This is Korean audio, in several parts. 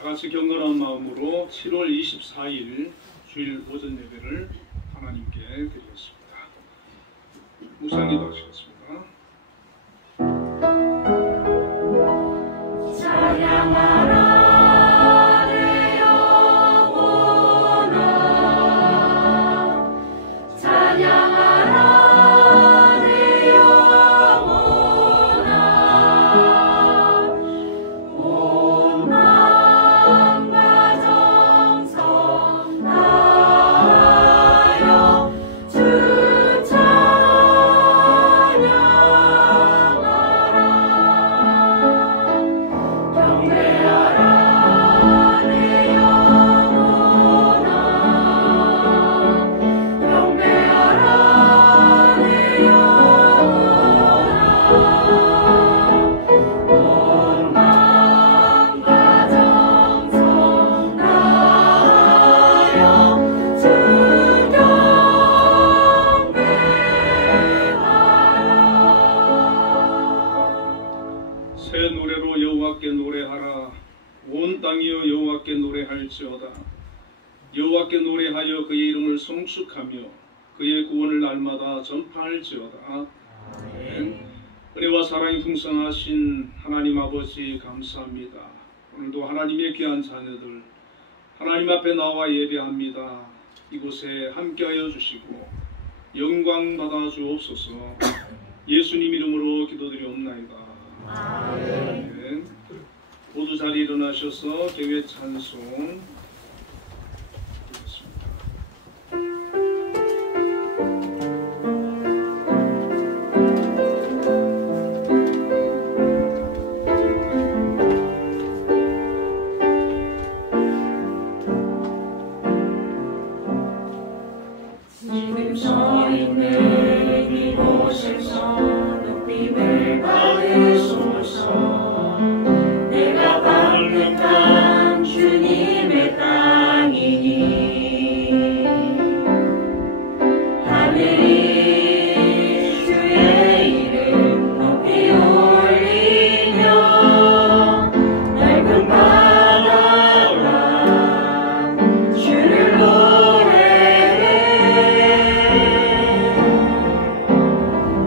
다같이 경건한 마음으로 7월 24일 주일 오전 예배를 하나님께 드리겠습니다. 묵상 기도하시겠습니다. 여호와께 노래하여 그의 이름을 송축하며 그의 구원을 날마다 전파할지어다. 아멘. 은혜와 사랑이 풍성하신 하나님 아버지 감사합니다. 오늘도 하나님의 귀한 자녀들 하나님 앞에 나와 예배합니다. 이곳에 함께하여 주시고 영광 받아 주옵소서. 예수님 이름으로 기도드리옵나이다. 아멘. 모두 자리 일어나셔서 개회 찬송 지금 서 있는 이곳에서 높임을 받으소서. 내가 밟는 땅 주님의 땅이니 하늘이 주의 이름 높이 올리며 넓은 바다가 주를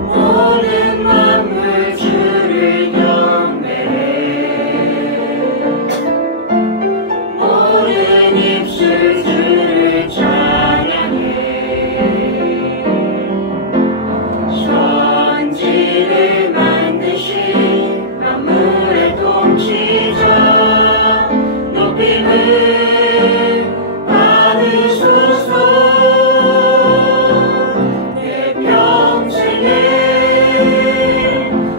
모든 만물 주를 경배해 모든 입술 주를 찬양해 천지를 만드신 만물의 통치자 높임을 받으소서. 내 평생에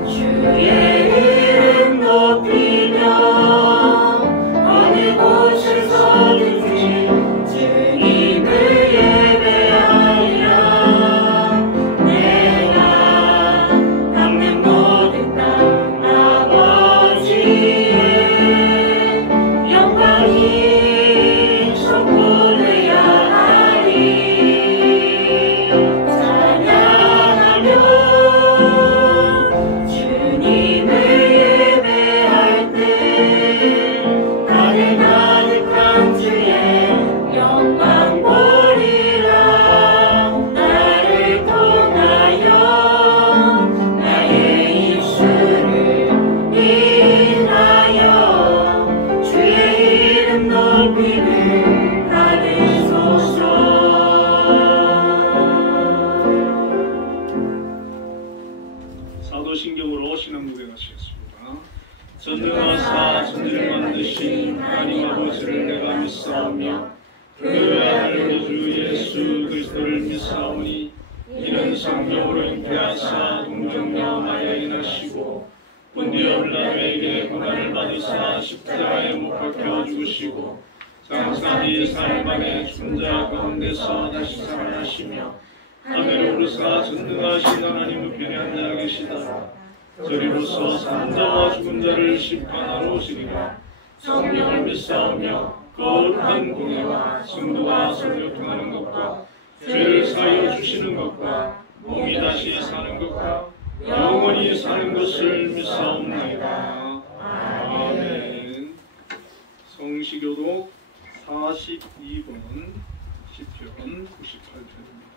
주의 이름 높이며 어느 곳에서든지 주님을 예배하리라. 내가 닿는 모든 땅 아버지의 영광이 선포되어야 하리. 찬양하며 주님을 예배할 때 하늘 가득한 주의 영광 보리라. 나를 통하여 나의 입술을 인하여 주의 이름 높임을 받으소서. 사도신경으로 신앙 고백하시겠습니다. 전능하사 천지를 만드신 하나님 아버지를 내가 믿사오며 그 아들 주 예수 그리스도를 믿사오니 이는 성령으로 잉태하사 동정녀 마리아에 나시고 본디오 빌라도에게 고난을 받으사 십자가에 못 박혀 죽으시고 장사 뒤 사흘 만에 죽은 자 가운데서 다시 살아나시며 하늘에 오르사 전능하신 하나님 우편에 앉아 계시다. 저리로서 산 자와 죽은 자를 심판하러 오시리라. 성령을 믿사오며 거룩한 공예와 성도가 서로 교통하는 것과 죄를 사하여 주시는 것과 몸이 다시 사는 것과 영원히 사는 것을 믿사옵나이다. 아멘. 성시교독 42권 시편 98편입니다.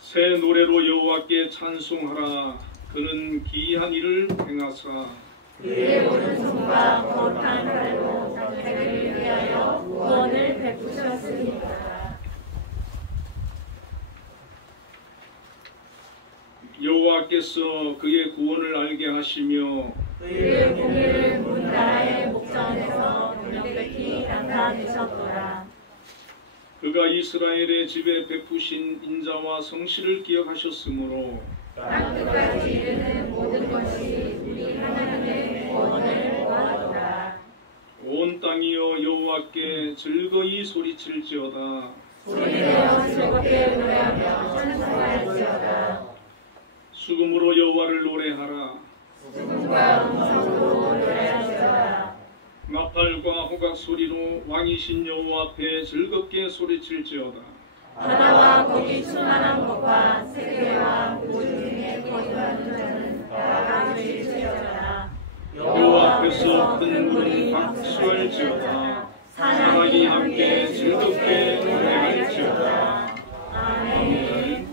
새 노래로 여호와께 찬송하라. 그는 기이한 일을 행하사 그의 오른손과 거룩한 팔로 자기를 위하여 구원을 베푸셨으니까. 여호와께서 그의 구원을 알게 하시며 그의 공의를 문 나라의 목전에서 명백히 나타내셨더라. 그가 이스라엘의 집에 베푸신 인자와 성실을 기억하셨으므로 땅끝까지 이르는 모든 것이 우리 하나님의 구원을 보았도다. 온 땅이여 여호와께 즐거이 소리칠지어다. 소리내어 즐겁게 노래하며 찬송할지어다. 수금으로 여호와를 노래하라. 수금과 음성으로 노래할지어다. 나팔과 호각 소리로 왕이신 여호와 앞에 즐겁게 소리칠지어다. 바다와 거기 충만한 것과 세계와 모든 중에 거듭하는 자는 다 주일지어다. 여호와 앞에서 큰 물이 박수할지어다. 사랑이 함께 즐겁게 노래할지어다. 아멘.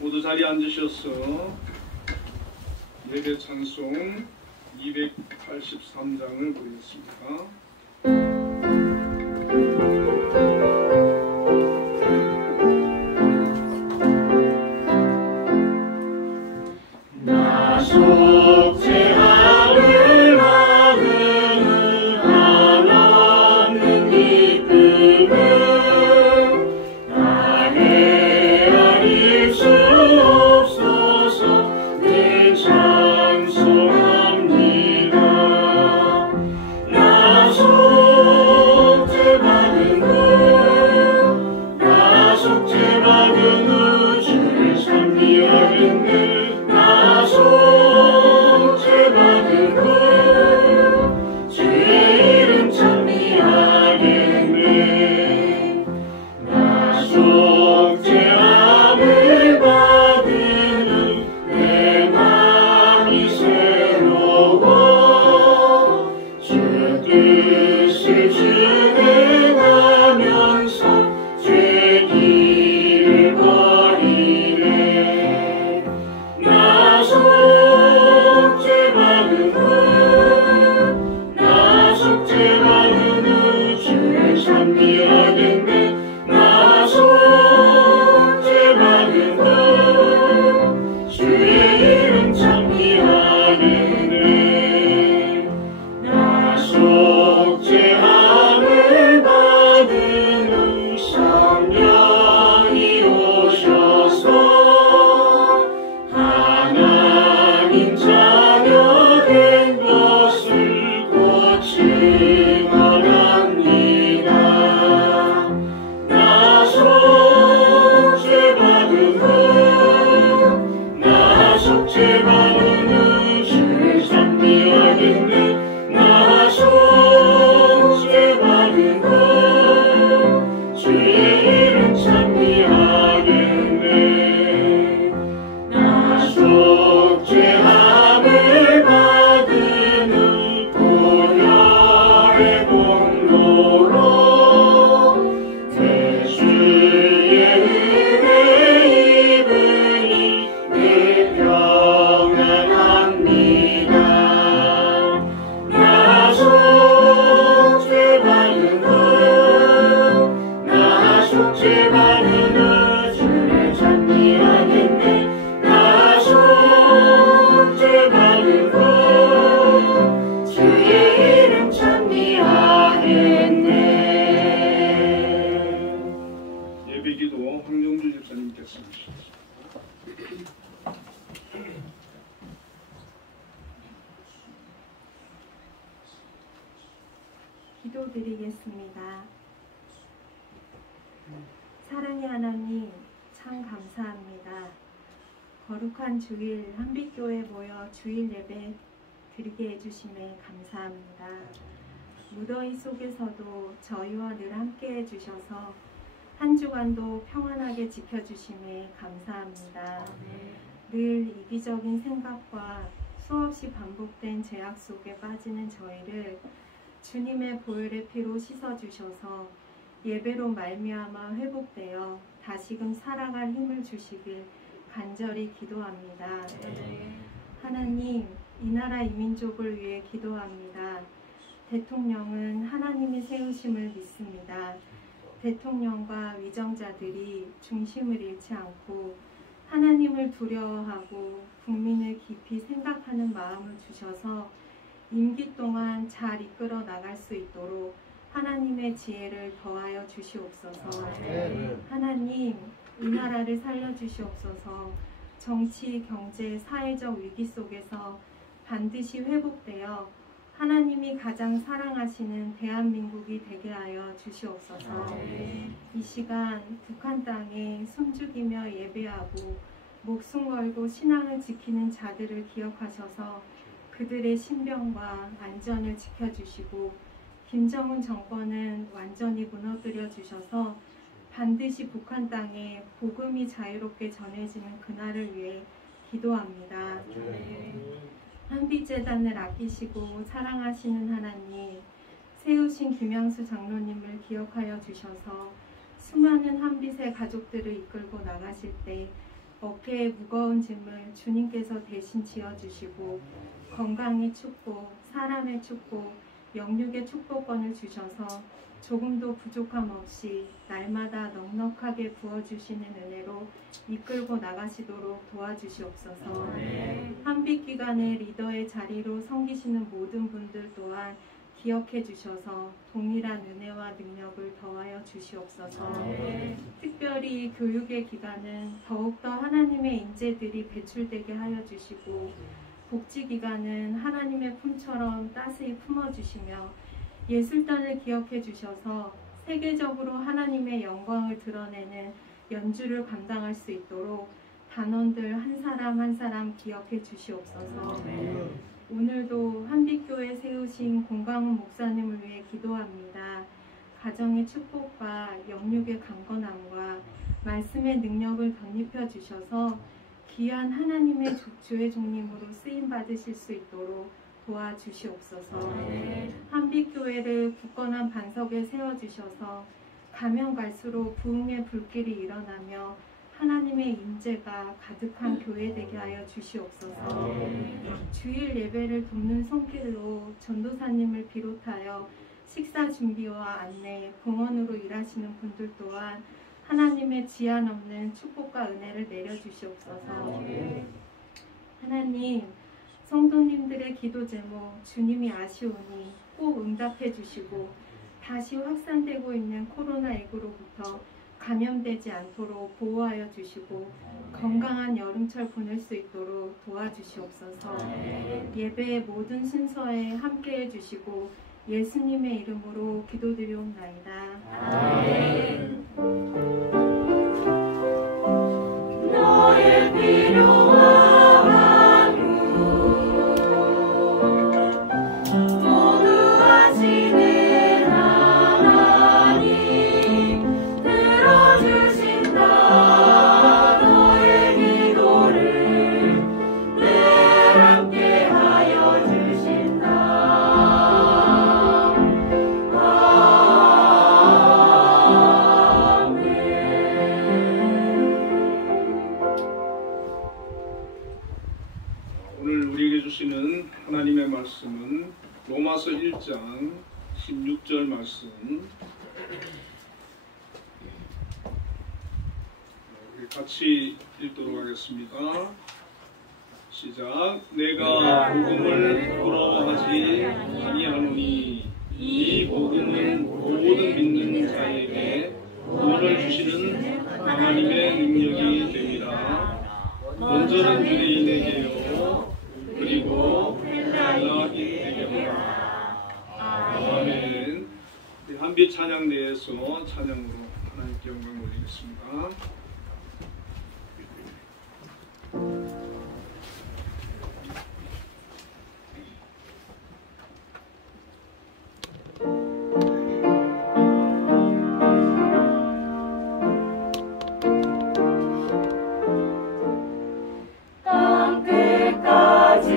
모두 자리에 앉으셔서 예배 찬송 283장을 보겠습니다. 나 속죄함을 받으는 한없는 기쁨을 다 헤아릴 수 없어서 늘 찬송합니다. 나 속죄받은 후 주를 찬미하겠네. 나 속죄받은 후 주의 이름 찬미하겠네. 나 속죄함을 받은 후 내 맘이 새로워 주 뜻을 준행하면서 죄 길을 버리네. 나 속죄받은 후 주를 찬미하겠네. 나 속죄받은 후 주의 이름 찬미하겠네. 나 속죄함을 받은 후 성령이 오셔서 하나님 자녀 된 것을 곧 증언합니다. 나 속죄받은 후 주를 찬미하겠네. 나 속죄받은 후 주의 이름 찬미하겠네. 나 속죄함을 받은 후 보혈의 공로로 대주의 은혜 입으니 늘 평안합니다. 나 속죄받은 후 주를 찬미하겠네. 나 속죄받은 후 주의 이름 찬미하겠네. 예배기도 황영주 집사님께서 하시겠습니다. 기도드리겠습니다. 사랑의 하나님, 참 감사합니다. 거룩한 주일 한빛교회 모여 주일 예배 드리게 해주심에 감사합니다. 무더위 속에서도 저희와 늘 함께 해주셔서 한 주간도 평안하게 지켜주심에 감사합니다. 늘 이기적인 생각과 수없이 반복된 죄악 속에 빠지는 저희를 주님의 보혈의 피로 씻어주셔서 예배로 말미암아 회복되어 다시금 살아갈 힘을 주시길 간절히 기도합니다. 하나님, 이 나라 이 민족을 위해 기도합니다. 대통령은 하나님이 세우심을 믿습니다. 대통령과 위정자들이 중심을 잃지 않고 하나님을 두려워하고 국민을 깊이 생각하는 마음을 주셔서 임기 동안 잘 이끌어 나갈 수 있도록 하나님의 지혜를 더하여 주시옵소서. 하나님, 이 나라를 살려주시옵소서. 정치, 경제, 사회적 위기 속에서 반드시 회복되어 하나님이 가장 사랑하시는 대한민국이 되게 하여 주시옵소서. 이 시간 북한 땅에 숨죽이며 예배하고 목숨 걸고 신앙을 지키는 자들을 기억하셔서 그들의 신병과 안전을 지켜주시고 김정은 정권은 완전히 무너뜨려 주셔서 반드시 북한 땅에 복음이 자유롭게 전해지는 그날을 위해 기도합니다. 한빛재단을 아끼시고 사랑하시는 하나님, 세우신 김양수 장로님을 기억하여 주셔서 수많은 한빛의 가족들을 이끌고 나가실 때 어깨에 무거운 짐을 주님께서 대신 지어주시고 건강의 축복, 사람의 축복, 영육의 축복권을 주셔서 조금도 부족함 없이 날마다 넉넉하게 부어주시는 은혜로 이끌고 나가시도록 도와주시옵소서. 한빛기관의 리더의 자리로 섬기시는 모든 분들 또한 기억해 주셔서 동일한 은혜와 능력을 더하여 주시옵소서. 특별히 교육의 기관은 더욱더 하나님의 인재들이 배출되게 하여 주시고 복지기관은 하나님의 품처럼 따스히 품어주시며 예술단을 기억해 주셔서 세계적으로 하나님의 영광을 드러내는 연주를 감당할 수 있도록 단원들 한 사람 한 사람 기억해 주시옵소서. 오늘도 한빛교회 세우신 공강훈 목사님을 위해 기도합니다. 가정의 축복과 영육의 강건함과 말씀의 능력을 덧입혀 주셔서 귀한 하나님의 주의 종님으로 쓰임 받으실 수 있도록 도와주시옵소서. 한빛교회를 굳건한 반석에 세워주셔서 가면 갈수록 부흥의 불길이 일어나며 하나님의 임재가 가득한 교회 되게 하여 주시옵소서. 주일 예배를 돕는 손길로 전도사님을 비롯하여 식사 준비와 안내, 공헌으로 일하시는 분들 또한 하나님의 지한 없는 축복과 은혜를 내려주시옵소서. 하나님, 성도님들의 기도 제목 주님이 아시오니 꼭 응답해 주시고 다시 확산되고 있는 코로나19로부터 감염되지 않도록 보호하여 주시고 건강한 여름철 보낼 수 있도록 도와주시옵소서. 예배의 모든 순서에 함께해 주시고 예수님의 이름으로 기도드리옵나이다. 아멘. 너의 필요와 간구 모두 아시는 하나님 들어주신다. 너의 기도를 늘 함께하여 주신다. 오늘 우리에게 주시는 하나님의 말씀은 로마서 1장 16절 말씀. 우리 같이 읽도록 하겠습니다. 시작. 내가 복음을 부끄러워하지 아니하노니 이 복음은 모든 믿는 자에게 구원을 주시는 하나님의 능력이 됩니다. 먼저는 유대인에게요, 그리고 헬라인에게요. 아멘. 한빛 찬양 내에서 찬양으로 하나님께 영광 올리겠습니다. 땅 끝까지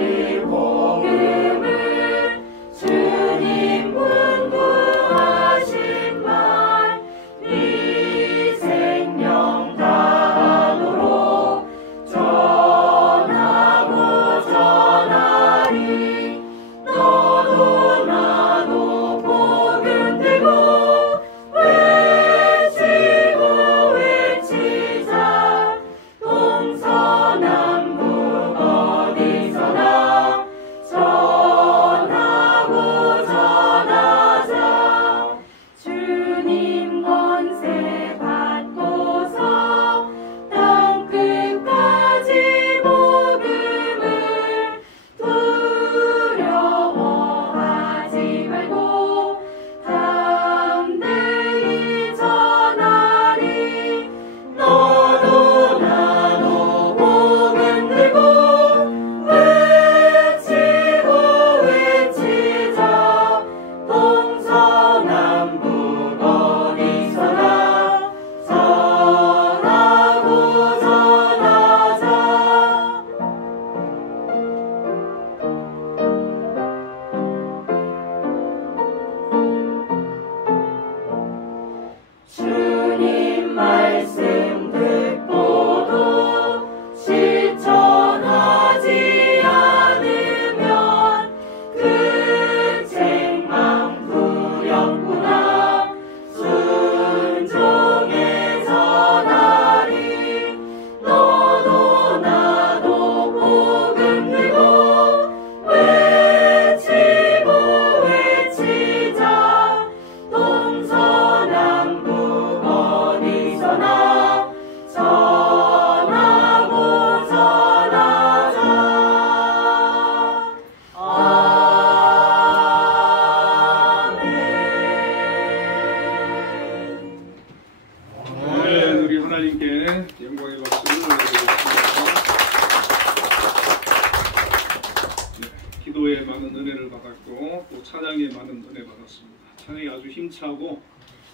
많은 은혜를 받았고 또 찬양에 많은 은혜 받았습니다. 찬양이 아주 힘차고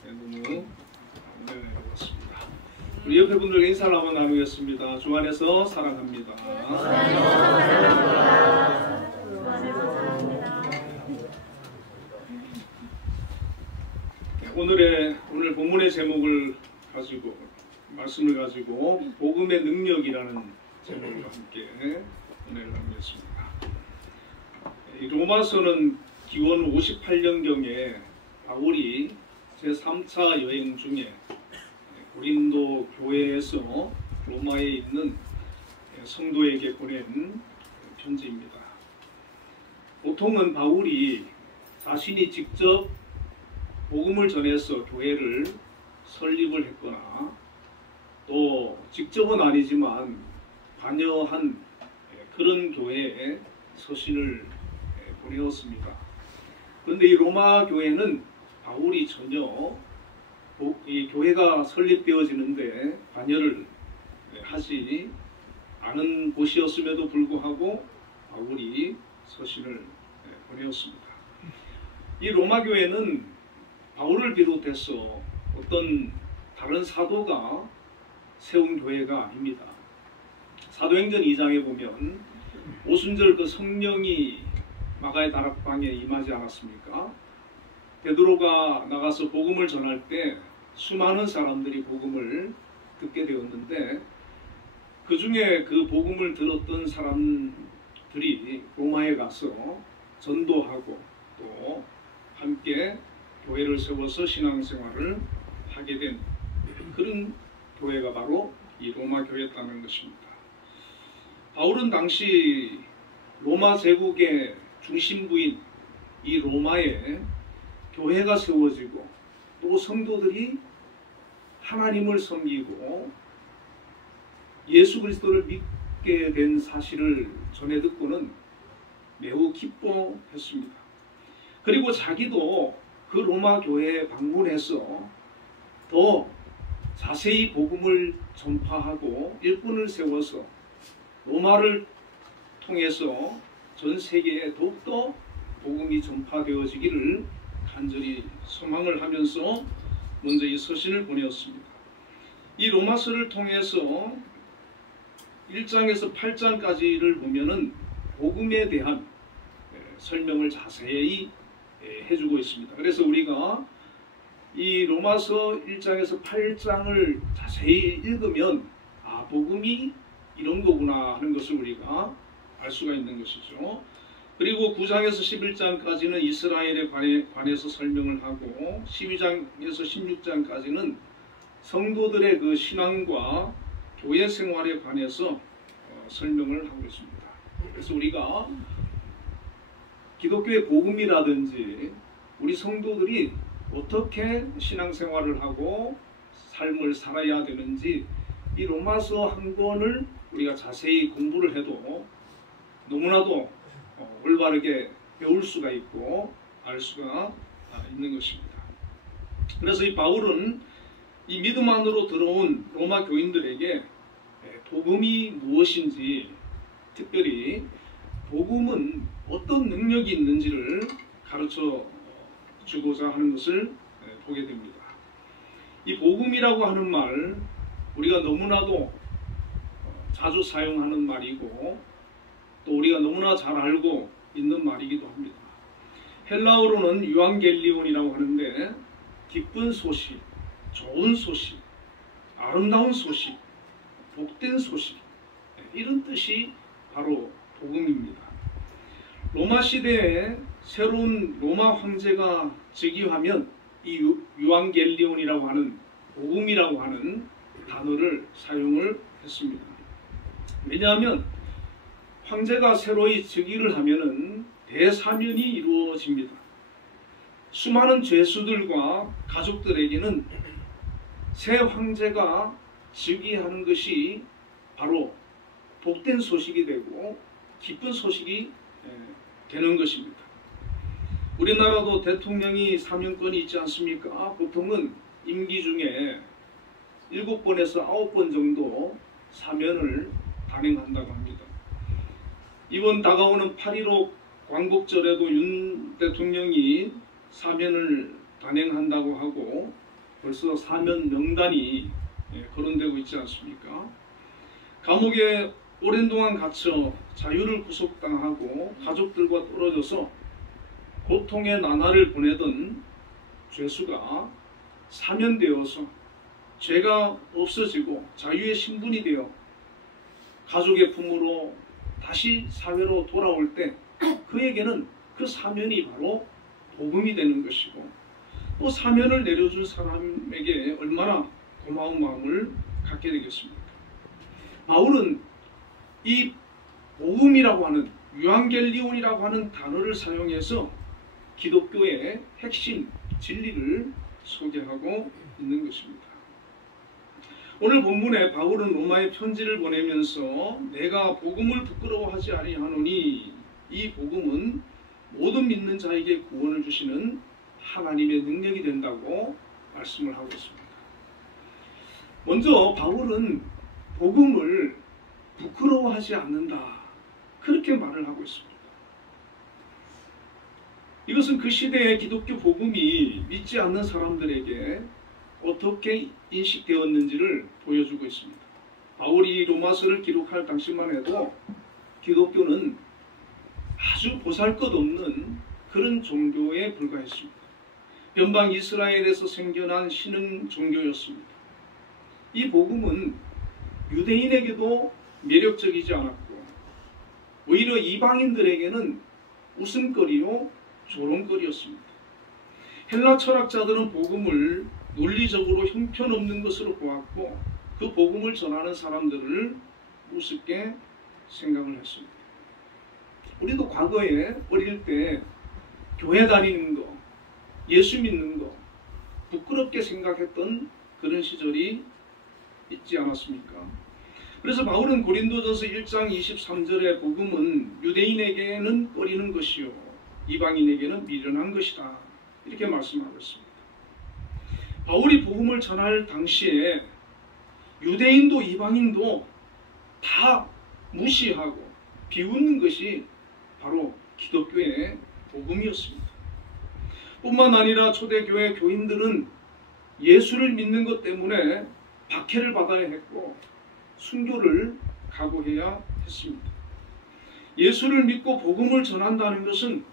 너무 은혜를 받았습니다. 우리 옆에 분들과 인사를 한번 나누겠습니다. 주 안에서 사랑합니다. 오늘 본문의 제목을 가지고 말씀을 가지고 복음의 능력이라는 제목과 함께 은혜를 나누겠습니다. 로마서는 기원 58년경에 바울이 제3차 여행 중에 고린도 교회에서 로마에 있는 성도에게 보낸 편지입니다. 보통은 바울이 자신이 직접 복음을 전해서 교회를 설립을 했거나 또 직접은 아니지만 관여한 그런 교회에 서신을 보내었습니다. 그런데 이 로마 교회는 바울이 전혀 이 교회가 설립되어지는데 관여를 하지 않은 곳이었음에도 불구하고 바울이 서신을 보내었습니다. 이 로마 교회는 바울을 비롯해서 어떤 다른 사도가 세운 교회가 아닙니다. 사도행전 2장에 보면 오순절 그 성령이 마가의 다락방에 임하지 않았습니까? 베드로가 나가서 복음을 전할 때 수많은 사람들이 복음을 듣게 되었는데 그 중에 그 복음을 들었던 사람들이 로마에 가서 전도하고 또 함께 교회를 세워서 신앙생활을 하게 된 그런 교회가 바로 이 로마 교회였다는 것입니다. 바울은 당시 로마 제국의 중심부인 이 로마에 교회가 세워지고 또 성도들이 하나님을 섬기고 예수 그리스도를 믿게 된 사실을 전해 듣고는 매우 기뻐했습니다. 그리고 자기도 그 로마 교회에 방문해서 더 자세히 복음을 전파하고 일꾼을 세워서 로마를 통해서 전 세계에 더욱더 복음이 전파되어지기를 간절히 소망을 하면서 먼저 이 서신을 보내었습니다. 이 로마서를 통해서 1장에서 8장까지를 보면은 복음에 대한 설명을 자세히 해주고 있습니다. 그래서 우리가 이 로마서 1장에서 8장을 자세히 읽으면 아, 복음이 이런 거구나 하는 것을 우리가 알 수가 있는 것이죠. 그리고 9장에서 11장까지는 이스라엘에 관해서 설명을 하고 12장에서 16장까지는 성도들의 그 신앙과 교회 생활에 관해서 설명을 하고 있습니다. 그래서 우리가 기독교의 복음이라든지 우리 성도들이 어떻게 신앙생활을 하고 삶을 살아야 되는지 이 로마서 한 권을 우리가 자세히 공부를 해도 너무나도 올바르게 배울 수가 있고 알 수가 있는 것입니다. 그래서 이 바울은 이 믿음 안으로 들어온 로마 교인들에게 복음이 무엇인지, 특별히 복음은 어떤 능력이 있는지를 가르쳐 주고자 하는 것을 보게 됩니다. 이 복음이라고 하는 말, 우리가 너무나도 자주 사용하는 말이고 또 우리가 너무나 잘 알고 있는 말이기도 합니다. 헬라어로는 유앙겔리온이라고 하는데 기쁜 소식, 좋은 소식, 아름다운 소식, 복된 소식, 이런 뜻이 바로 복음입니다. 로마 시대에 새로운 로마 황제가 즉위하면 이 유앙겔리온이라고 하는 복음이라고 하는 단어를 사용을 했습니다. 왜냐하면 황제가 새로이 즉위를 하면은 대사면이 이루어집니다. 수많은 죄수들과 가족들에게는 새 황제가 즉위하는 것이 바로 복된 소식이 되고 기쁜 소식이 되는 것입니다. 우리나라도 대통령이 사면권이 있지 않습니까? 보통은 임기 중에 7번에서 9번 정도 사면을 단행한다고 합니다. 이번 다가오는 8.15 광복절에도 윤 대통령이 사면을 단행한다고 하고 벌써 사면 명단이 거론되고 있지 않습니까? 감옥에 오랜 동안 갇혀 자유를 구속당하고 가족들과 떨어져서 고통의 나날을 보내던 죄수가 사면되어서 죄가 없어지고 자유의 신분이 되어 가족의 품으로 다시 사회로 돌아올 때 그에게는 그 사면이 바로 복음이 되는 것이고, 또 사면을 내려준 사람에게 얼마나 고마운 마음을 갖게 되겠습니까? 바울은 이 복음이라고 하는, 유앙겔리온이라고 하는 단어를 사용해서 기독교의 핵심 진리를 소개하고 있는 것입니다. 오늘 본문에 바울은 로마에 편지를 보내면서 내가 복음을 부끄러워하지 아니하노니 이 복음은 모든 믿는 자에게 구원을 주시는 하나님의 능력이 된다고 말씀을 하고 있습니다. 먼저 바울은 복음을 부끄러워하지 않는다, 그렇게 말을 하고 있습니다. 이것은 그 시대의 기독교 복음이 믿지 않는 사람들에게 어떻게 인식되었는지를 보여주고 있습니다. 바울이 로마서를 기록할 당시만 해도 기독교는 아주 보잘것없는 그런 종교에 불과했습니다. 변방 이스라엘에서 생겨난 신흥 종교였습니다. 이 복음은 유대인에게도 매력적이지 않았고 오히려 이방인들에게는 웃음거리요 조롱거리였습니다. 헬라 철학자들은 복음을 논리적으로 형편없는 것으로 보았고 그 복음을 전하는 사람들을 우습게 생각을 했습니다. 우리도 과거에 어릴 때 교회 다니는 거, 예수 믿는 거 부끄럽게 생각했던 그런 시절이 있지 않았습니까? 그래서 바울은 고린도전서 1장 23절의 복음은 유대인에게는 꺼리는 것이요 이방인에게는 미련한 것이다, 이렇게 말씀하고 있습니다. 바울이 복음을 전할 당시에 유대인도 이방인도 다 무시하고 비웃는 것이 바로 기독교의 복음이었습니다. 뿐만 아니라 초대교회 교인들은 예수를 믿는 것 때문에 박해를 받아야 했고 순교를 각오해야 했습니다. 예수를 믿고 복음을 전한다는 것은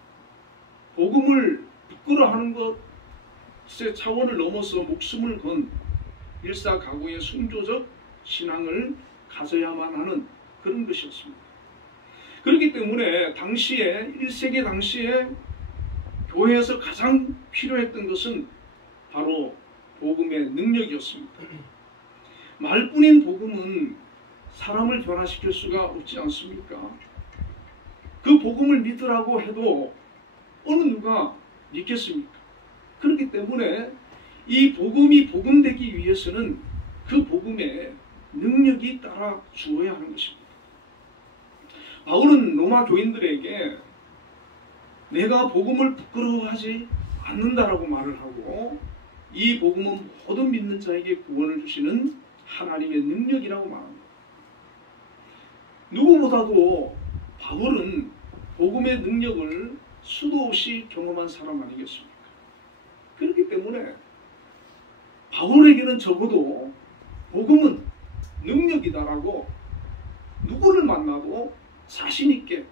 복음을 부끄러워하는 것의 차원을 넘어서 목숨을 건 일사각오의 순교적 신앙을 가져야만 하는 그런 것이었습니다. 그렇기 때문에 당시에 1세기 당시에 교회에서 가장 필요했던 것은 바로 복음의 능력이었습니다. 말뿐인 복음은 사람을 변화시킬 수가 없지 않습니까? 그 복음을 믿으라고 해도 어느 누가 믿겠습니까? 그렇기 때문에 이 복음이 복음되기 위해서는 그 복음에 능력이 따라 주어야 하는 것입니다. 바울은 로마 교인들에게 내가 복음을 부끄러워하지 않는다라고 말을 하고 이 복음은 모든 믿는 자에게 구원을 주시는 하나님의 능력이라고 말합니다. 누구보다도 바울은 복음의 능력을 수도 없이 경험한 사람 아니겠습니까? 그렇기 때문에 바울에게는 적어도 복음은 능력이다라고 누구를 만나도 자신 있게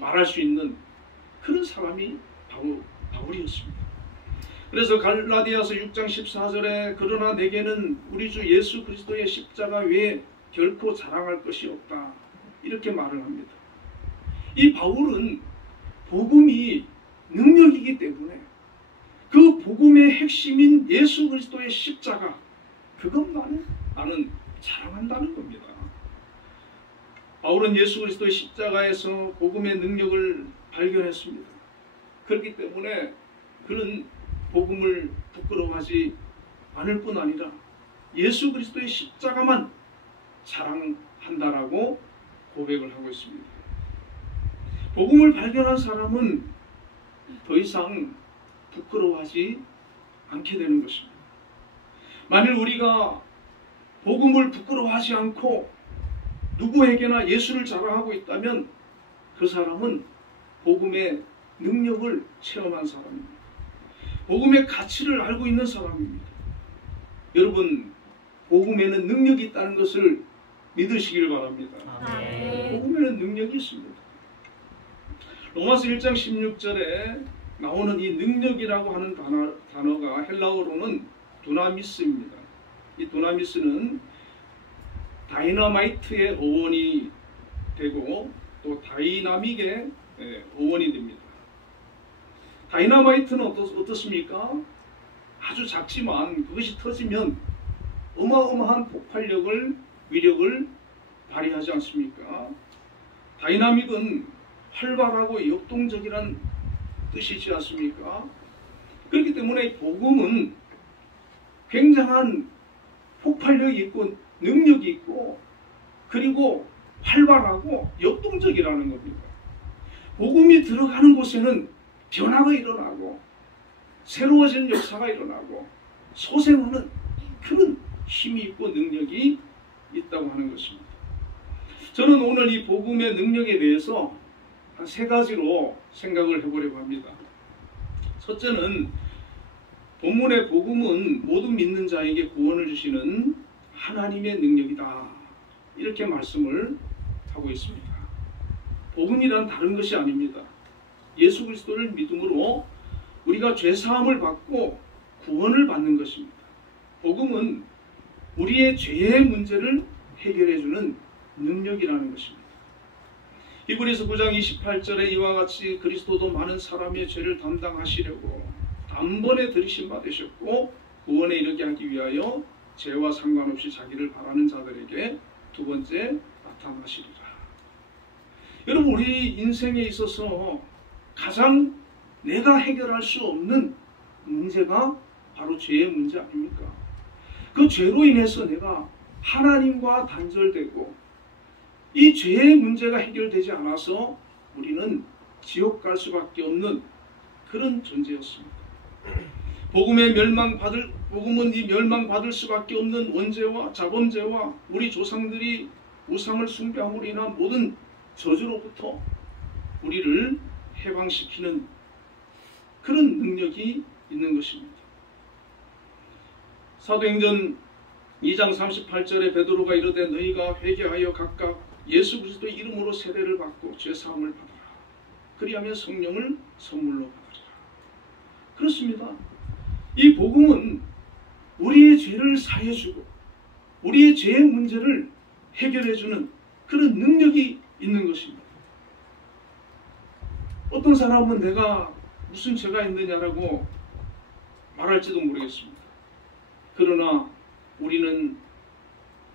말할 수 있는 그런 사람이 바울이었습니다. 그래서 갈라디아서 6장 14절에 그러나 내게는 우리 주 예수 그리스도의 십자가 외에 결코 자랑할 것이 없다, 이렇게 말을 합니다. 이 바울은 복음이 능력이기 때문에 그 복음의 핵심인 예수 그리스도의 십자가, 그것만 나는 자랑한다는 겁니다. 바울은 예수 그리스도의 십자가에서 복음의 능력을 발견했습니다. 그렇기 때문에 그는 복음을 부끄러워하지 않을 뿐 아니라 예수 그리스도의 십자가만 자랑한다라고 고백을 하고 있습니다. 복음을 발견한 사람은 더 이상 부끄러워하지 않게 되는 것입니다. 만일 우리가 복음을 부끄러워하지 않고 누구에게나 예수를 자랑하고 있다면 그 사람은 복음의 능력을 체험한 사람입니다. 복음의 가치를 알고 있는 사람입니다. 여러분, 복음에는 능력이 있다는 것을 믿으시길 바랍니다. 복음에는 능력이 있습니다. 로마서 1장 16절에 나오는 이 능력이라고 하는 단어가 헬라어로는 두나미스입니다. 이 두나미스는 다이너마이트의 어원이 되고 또 다이나믹의 어원이 됩니다. 다이너마이트는 어떻습니까? 아주 작지만 그것이 터지면 어마어마한 폭발력을, 위력을 발휘하지 않습니까? 다이나믹은 활발하고 역동적이란 뜻이지 않습니까? 그렇기 때문에 복음은 굉장한 폭발력이 있고 능력이 있고 그리고 활발하고 역동적이라는 겁니다. 복음이 들어가는 곳에는 변화가 일어나고 새로워지는 역사가 일어나고 소생하는 그런 힘이 있고 능력이 있다고 하는 것입니다. 저는 오늘 이 복음의 능력에 대해서 한 3가지로 생각을 해보려고 합니다. 첫째는 본문의 복음은 모든 믿는 자에게 구원을 주시는 하나님의 능력이다. 이렇게 말씀을 하고 있습니다. 복음이란 다른 것이 아닙니다. 예수 그리스도를 믿음으로 우리가 죄사함을 받고 구원을 받는 것입니다. 복음은 우리의 죄의 문제를 해결해주는 능력이라는 것입니다. 히브리서 9장 28절에 이와 같이 그리스도도 많은 사람의 죄를 담당하시려고 단번에 들이심 받으셨고 구원에 이르게 하기 위하여 죄와 상관없이 자기를 바라는 자들에게 2번째 나타나시리라. 여러분, 우리 인생에 있어서 가장 내가 해결할 수 없는 문제가 바로 죄의 문제 아닙니까? 그 죄로 인해서 내가 하나님과 단절되고 이 죄의 문제가 해결되지 않아서 우리는 지옥 갈 수밖에 없는 그런 존재였습니다. 복음은 이 멸망받을 수밖에 없는 원죄와 자범죄와 우리 조상들이 우상을 숭배함으로 인한 모든 저주로부터 우리를 해방시키는 그런 능력이 있는 것입니다. 사도행전 2장 38절에 베드로가 이르되 너희가 회개하여 각각 예수 그리스도의 이름으로 세례를 받고 죄사함을 받으라. 그리하면 성령을 선물로 받으리라. 그렇습니다. 이 복음은 우리의 죄를 사해주고 우리의 죄의 문제를 해결해주는 그런 능력이 있는 것입니다. 어떤 사람은 내가 무슨 죄가 있느냐라고 말할지도 모르겠습니다. 그러나 우리는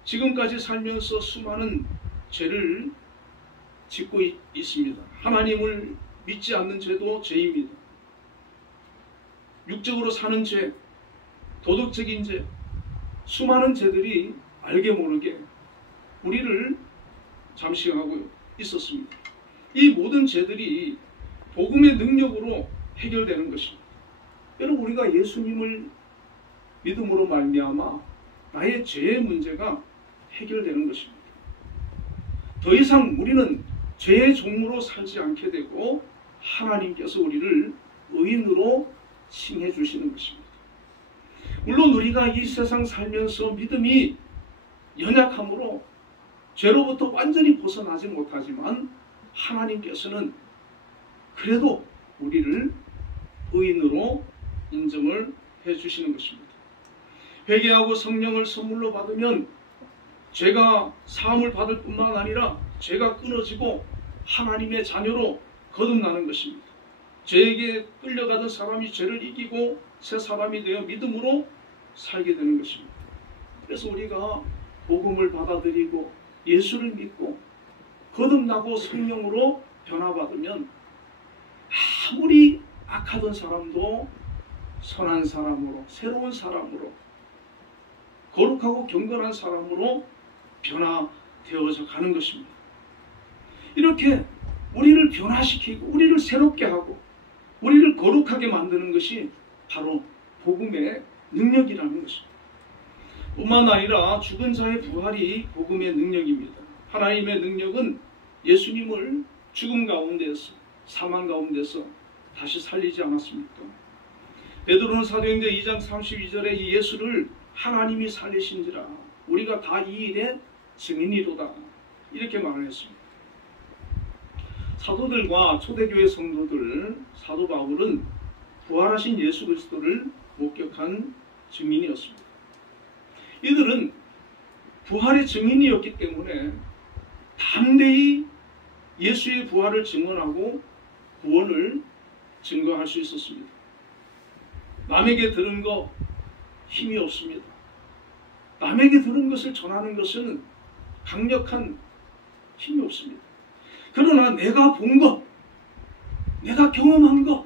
지금까지 살면서 수많은 죄를 짓고 있습니다. 하나님을 믿지 않는 죄도 죄입니다. 육적으로 사는 죄, 도덕적인 죄, 수많은 죄들이 알게 모르게 우리를 잠식하고 있었습니다. 이 모든 죄들이 복음의 능력으로 해결되는 것입니다. 여러분, 우리가 예수님을 믿음으로 말미암아 나의 죄의 문제가 해결되는 것입니다. 더 이상 우리는 죄의 종으로 살지 않게 되고 하나님께서 우리를 의인으로 칭해 주시는 것입니다. 물론 우리가 이 세상 살면서 믿음이 연약함으로 죄로부터 완전히 벗어나지 못하지만 하나님께서는 그래도 우리를 의인으로 인정을 해주시는 것입니다. 회개하고 성령을 선물로 받으면 죄가 사함을 받을 뿐만 아니라 죄가 끊어지고 하나님의 자녀로 거듭나는 것입니다. 죄에게 끌려가던 사람이 죄를 이기고 새 사람이 되어 믿음으로 살게 되는 것입니다. 그래서 우리가 복음을 받아들이고 예수를 믿고 거듭나고 성령으로 변화받으면 아무리 악하던 사람도 선한 사람으로, 새로운 사람으로, 거룩하고 경건한 사람으로 변화되어서 가는 것입니다. 이렇게 우리를 변화시키고 우리를 새롭게 하고 우리를 거룩하게 만드는 것이 바로 복음의 능력이라는 것입니다. 뿐만 아니라 죽은 자의 부활이 복음의 능력입니다. 하나님의 능력은 예수님을 죽음 가운데에서 사망 가운데서 다시 살리지 않았습니까? 베드로는 사도행전 2장 32절에 이 예수를 하나님이 살리신지라 우리가 다 이 일의 증인이로다 이렇게 말을 했습니다. 사도들과 초대교회 성도들, 사도 바울은 부활하신 예수 그리스도를 목격한 증인이었습니다. 이들은 부활의 증인이었기 때문에 담대히 예수의 부활을 증언하고 구원을 증거할 수 있었습니다. 남에게 들은 거 힘이 없습니다. 남에게 들은 것을 전하는 것은 강력한 힘이 없습니다. 그러나 내가 본 것, 내가 경험한 것,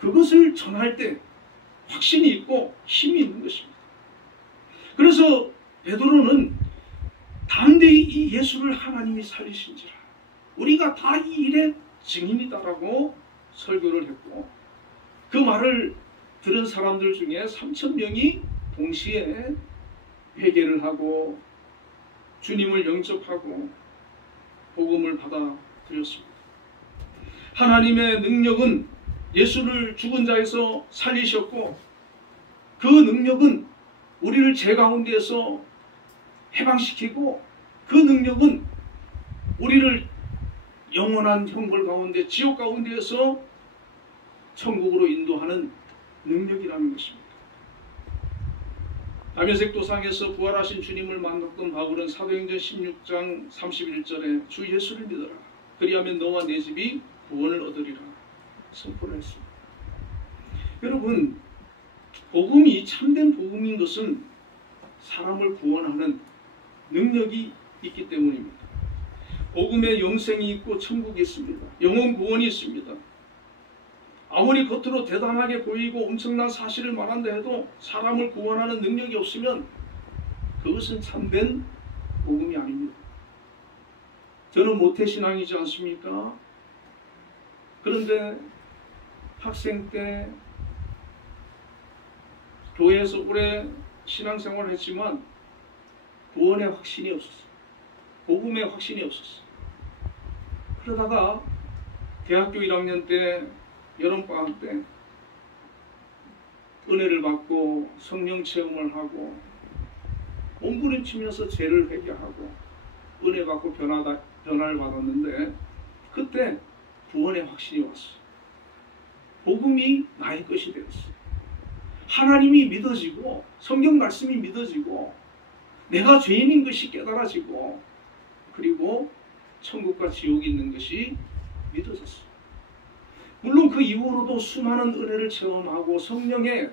그것을 전할 때 확신이 있고 힘이 있는 것입니다. 그래서 베드로는 담대히 이 예수를 하나님이 살리신지라 우리가 다 이 일의 증인이다라고 설교를 했고 그 말을 들은 사람들 중에 3,000명이 동시에 회개를 하고 주님을 영접하고 복음을 받아들였습니다. 하나님의 능력은 예수를 죽은 자에서 살리셨고 그 능력은 우리를 죄 가운데에서 해방시키고 그 능력은 우리를 영원한 형벌 가운데 지옥 가운데에서 천국으로 인도하는 능력이라는 것입니다. 다메섹 도상에서 부활하신 주님을 만났던 바울은 사도행전 16장 31절에 주 예수를 믿어라 그리하면 너와 내 집이 구원을 얻으리라 선포를 했습니다. 여러분, 복음이 참된 복음인 것은 사람을 구원하는 능력이 있기 때문입니다. 복음에 영생이 있고 천국이 있습니다. 영혼 구원이 있습니다. 아무리 겉으로 대단하게 보이고 엄청난 사실을 말한다 해도 사람을 구원하는 능력이 없으면 그것은 참된 복음이 아닙니다. 저는 모태신앙이지 않습니까? 그런데 학생 때 교회에서 오래 신앙생활을 했지만 구원의 확신이 없었어요. 복음의 확신이 없었어요. 그러다가 대학교 1학년 때 여름방학 때 은혜를 받고 성령 체험을 하고 몸부림치면서 죄를 회개하고 은혜 받고 변화를 받았는데 그때 구원의 확신이 왔어요. 복음이 나의 것이 되었어요. 하나님이 믿어지고 성경 말씀이 믿어지고 내가 죄인인 것이 깨달아지고 그리고 천국과 지옥이 있는 것이 믿어졌어요. 물론 그 이후로도 수많은 은혜를 체험하고 성령의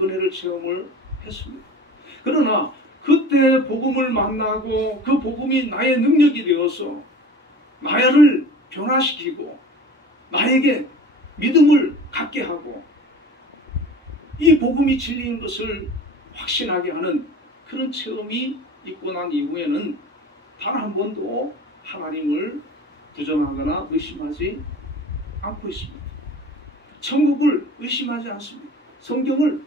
은혜를 체험을 했습니다. 그러나 그때 복음을 만나고 그 복음이 나의 능력이 되어서 나를 변화시키고 나에게 믿음을 갖게 하고 이 복음이 진리인 것을 확신하게 하는 그런 체험이 있고 난 이후에는 단 한 번도 하나님을 부정하거나 의심하지 않고 있습니다. 천국을 의심하지 않습니다. 성경을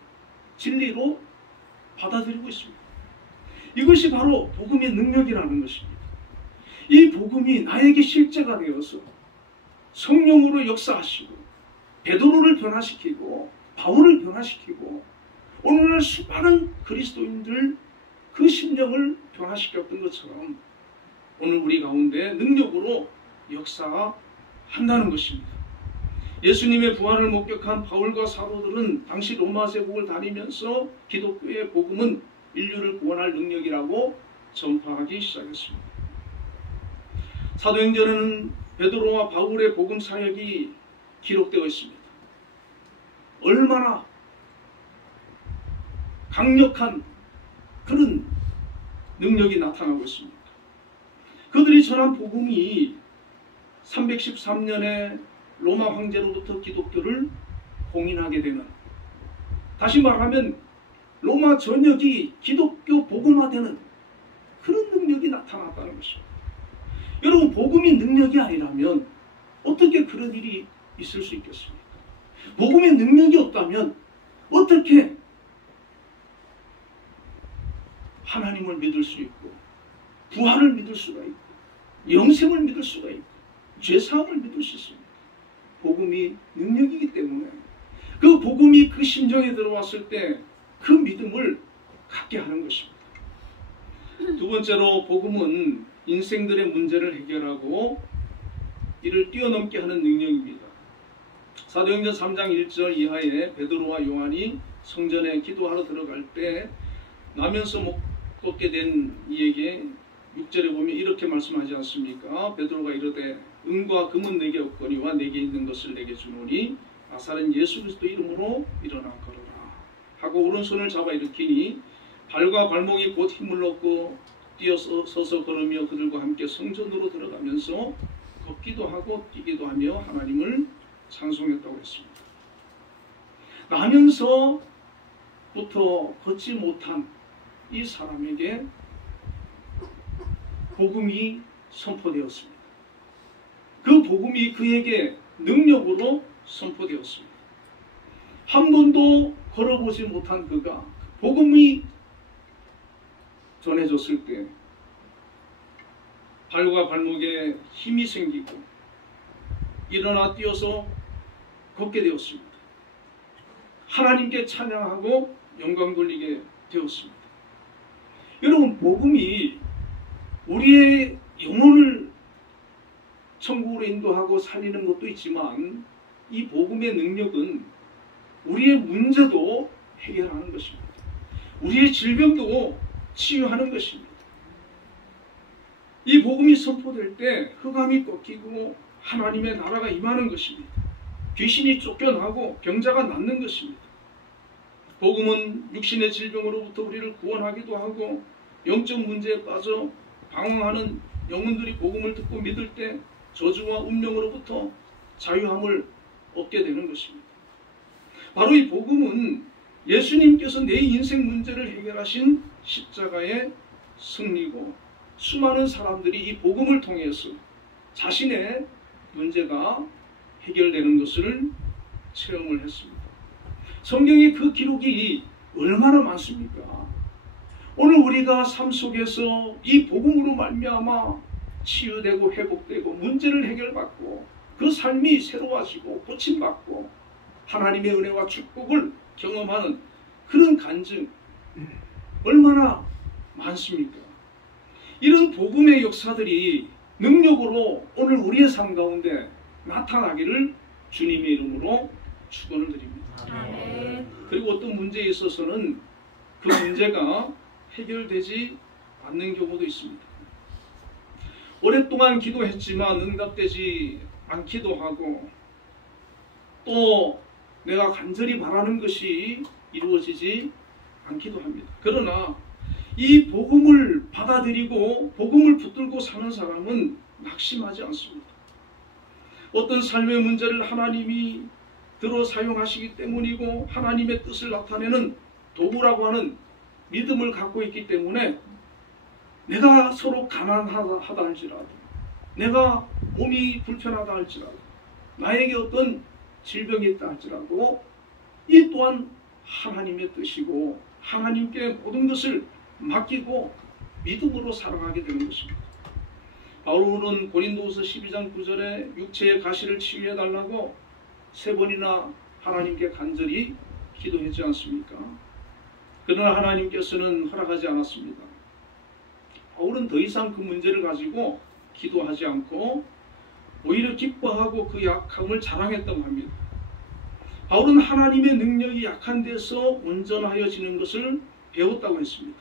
진리로 받아들이고 있습니다. 이것이 바로 복음의 능력이라는 것입니다. 이 복음이 나에게 실제가 되어서 성령으로 역사하시고 베드로를 변화시키고 바울을 변화시키고 오늘날 수많은 그리스도인들 그 심령을 변화시켰던 것처럼 오늘 우리 가운데 능력으로 역사한다는 것입니다. 예수님의 부활을 목격한 바울과 사도들은 당시 로마 제국을 다니면서 기독교의 복음은 인류를 구원할 능력이라고 전파하기 시작했습니다. 사도행전에는 베드로와 바울의 복음 사역이 기록되어 있습니다. 얼마나 강력한 그런 능력이 나타나고 있습니다. 그들이 전한 복음이 313년에 로마 황제로부터 기독교를 공인하게 되는, 다시 말하면 로마 전역이 기독교 복음화되는 그런 능력이 나타났다는 것입니다. 여러분, 복음이 능력이 아니라면 어떻게 그런 일이 있을 수 있겠습니까? 복음의 능력이 없다면 어떻게 하나님을 믿을 수 있고 부활을 믿을 수가 있고 영생을 믿을 수가 있고 죄사함을 믿을 수 있습니다. 복음이 능력이기 때문에 그 복음이 그 심정에 들어왔을 때 그 믿음을 갖게 하는 것입니다. 두 번째로 복음은 인생들의 문제를 해결하고 이를 뛰어넘게 하는 능력입니다. 사도행전 3장 1절 이하에 베드로와 요한이 성전에 기도하러 들어갈 때 나면서 먹게 된 이에게 6절에 보면 이렇게 말씀하지 않습니까? 베드로가 이르되 은과 금은 내게 없거니와 내게 있는 것을 내게 주노니 나사렛 예수 그리스도 이름으로 일어나 걸어라 하고 오른손을 잡아 일으키니 발과 발목이 곧 힘을 얻고 뛰어서서 걸으며 그들과 함께 성전으로 들어가면서 걷기도 하고 뛰기도 하며 하나님을 찬송했다고 했습니다. 나면서부터 걷지 못한 이 사람에게 복음이 선포되었습니다. 그 복음이 그에게 능력으로 선포되었습니다. 한 번도 걸어보지 못한 그가 복음이 전해졌을 때 발과 발목에 힘이 생기고 일어나 뛰어서 걷게 되었습니다. 하나님께 찬양하고 영광 돌리게 되었습니다. 여러분, 복음이 우리의 영혼을 천국으로 인도하고 살리는 것도 있지만 이 복음의 능력은 우리의 문제도 해결하는 것입니다. 우리의 질병도 치유하는 것입니다. 이 복음이 선포될 때 흑암이 꺾이고 하나님의 나라가 임하는 것입니다. 귀신이 쫓겨나고 병자가 낫는 것입니다. 복음은 육신의 질병으로부터 우리를 구원하기도 하고 영적 문제에 빠져 방황하는 영혼들이 복음을 듣고 믿을 때 저주와 운명으로부터 자유함을 얻게 되는 것입니다. 바로 이 복음은 예수님께서 내 인생 문제를 해결하신 십자가의 승리고 수많은 사람들이 이 복음을 통해서 자신의 문제가 해결되는 것을 체험을 했습니다. 성경의 그 기록이 얼마나 많습니까? 오늘 우리가 삶 속에서 이 복음으로 말미암아 치유되고 회복되고 문제를 해결받고 그 삶이 새로워지고 고침받고 하나님의 은혜와 축복을 경험하는 그런 간증 얼마나 많습니까? 이런 복음의 역사들이 능력으로 오늘 우리의 삶 가운데 나타나기를 주님의 이름으로 축원을 드립니다. 아멘. 그리고 어떤 문제에 있어서는 그 문제가 해결되지 않는 경우도 있습니다. 오랫동안 기도했지만 응답되지 않기도 하고 또 내가 간절히 바라는 것이 이루어지지 않기도 합니다. 그러나 이 복음을 받아들이고 복음을 붙들고 사는 사람은 낙심하지 않습니다. 어떤 삶의 문제를 하나님이 들어 사용하시기 때문이고 하나님의 뜻을 나타내는 도구라고 하는 믿음을 갖고 있기 때문에 내가 서로 가난하다 할지라도 내가 몸이 불편하다 할지라도 나에게 어떤 질병이 있다 할지라도 이 또한 하나님의 뜻이고 하나님께 모든 것을 맡기고 믿음으로 살아가게 되는 것입니다. 바울은 고린도후서 12장 9절에 육체의 가시를 치유해달라고 3번이나 하나님께 간절히 기도했지 않습니까? 그러나 하나님께서는 허락하지 않았습니다. 바울은 더 이상 그 문제를 가지고 기도하지 않고 오히려 기뻐하고 그 약함을 자랑했다고 합니다. 바울은 하나님의 능력이 약한 데서 온전하여지는 것을 배웠다고 했습니다.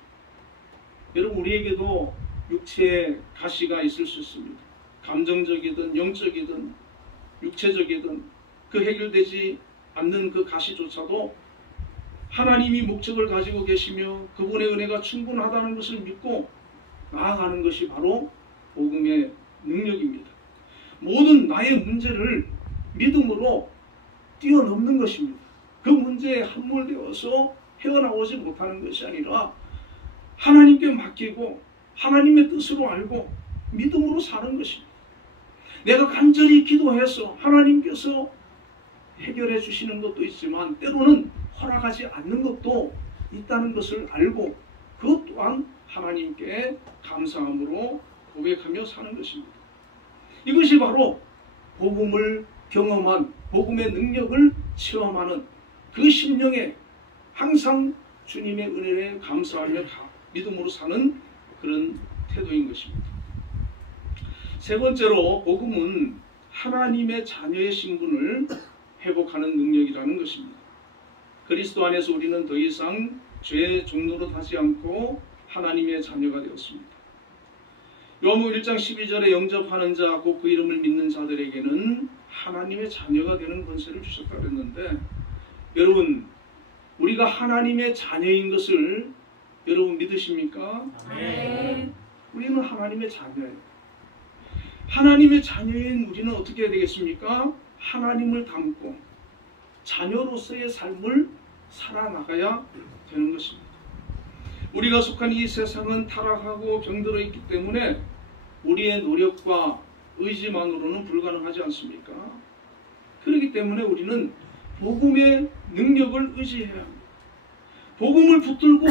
여러분, 우리에게도 육체의 가시가 있을 수 있습니다. 감정적이든 영적이든 육체적이든 그 해결되지 않는 그 가시조차도 하나님이 목적을 가지고 계시며 그분의 은혜가 충분하다는 것을 믿고 나아가는 것이 바로 복음의 능력입니다. 모든 나의 문제를 믿음으로 뛰어넘는 것입니다. 그 문제에 함몰되어서 헤어나오지 못하는 것이 아니라 하나님께 맡기고 하나님의 뜻으로 알고 믿음으로 사는 것입니다. 내가 간절히 기도해서 하나님께서 해결해 주시는 것도 있지만 때로는 허락하지 않는 것도 있다는 것을 알고 그것 또한 하나님께 감사함으로 고백하며 사는 것입니다. 이것이 바로 복음을 경험한 복음의 능력을 체험하는 그 심령에 항상 주님의 은혜에 감사하며 믿음으로 사는 그런 태도인 것입니다. 세 번째로 복음은 하나님의 자녀의 신분을 회복하는 능력이라는 것입니다. 그리스도 안에서 우리는 더 이상 죄의 종노릇 하지 않고 하나님의 자녀가 되었습니다. 요한복음 1장 12절에 영접하는 자 곧 그 이름을 믿는 자들에게는 하나님의 자녀가 되는 권세를 주셨다 그랬는데, 여러분 우리가 하나님의 자녀인 것을 여러분 믿으십니까? 네. 우리는 하나님의 자녀예요. 하나님의 자녀인 우리는 어떻게 해야 되겠습니까? 하나님을 닮고 자녀로서의 삶을 살아나가야 되는 것입니다. 우리가 속한 이 세상은 타락하고 병들어 있기 때문에 우리의 노력과 의지만으로는 불가능하지 않습니까? 그렇기 때문에 우리는 복음의 능력을 의지해야 합니다. 복음을 붙들고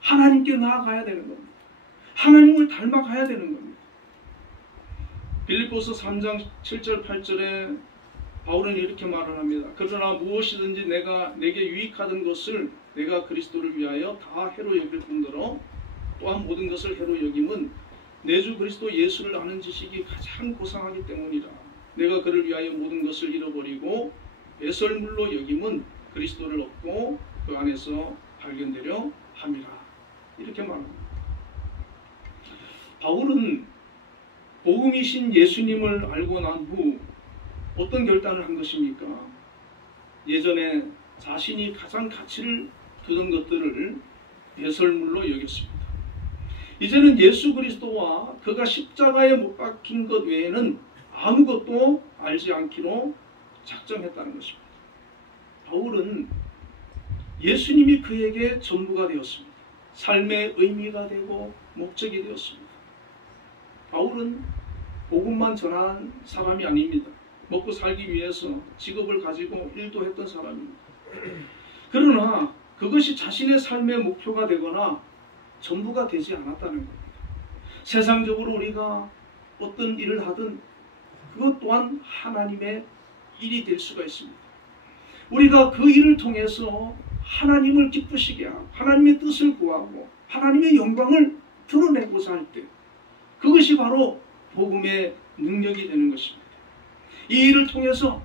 하나님께 나아가야 되는 겁니다. 하나님을 닮아가야 되는 겁니다. 빌립보서 3장 7절 8절에 바울은 이렇게 말을 합니다. 그러나 무엇이든지 내게 유익하던 것을 내가 그리스도를 위하여 다 해로 여길 뿐더러 또한 모든 것을 해로 여김은 내 주 그리스도 예수를 아는 지식이 가장 고상하기 때문이라. 내가 그를 위하여 모든 것을 잃어버리고 배설물로 여김은 그리스도를 얻고 그 안에서 발견되려 함이라. 이렇게 말합니다. 바울은 복음이신 예수님을 알고 난 후 어떤 결단을 한 것입니까? 예전에 자신이 가장 가치를 두던 것들을 배설물로 여겼습니다. 이제는 예수 그리스도와 그가 십자가에 못 박힌 것 외에는 아무것도 알지 않기로 작정했다는 것입니다. 바울은 예수님이 그에게 전부가 되었습니다. 삶의 의미가 되고 목적이 되었습니다. 바울은 복음만 전한 사람이 아닙니다. 먹고 살기 위해서 직업을 가지고 일도 했던 사람입니다. 그러나 그것이 자신의 삶의 목표가 되거나 전부가 되지 않았다는 겁니다. 세상적으로 우리가 어떤 일을 하든 그것 또한 하나님의 일이 될 수가 있습니다. 우리가 그 일을 통해서 하나님을 기쁘시게 하고 하나님의 뜻을 구하고 하나님의 영광을 드러내고자 할 때 그것이 바로 복음의 능력이 되는 것입니다. 이 일을 통해서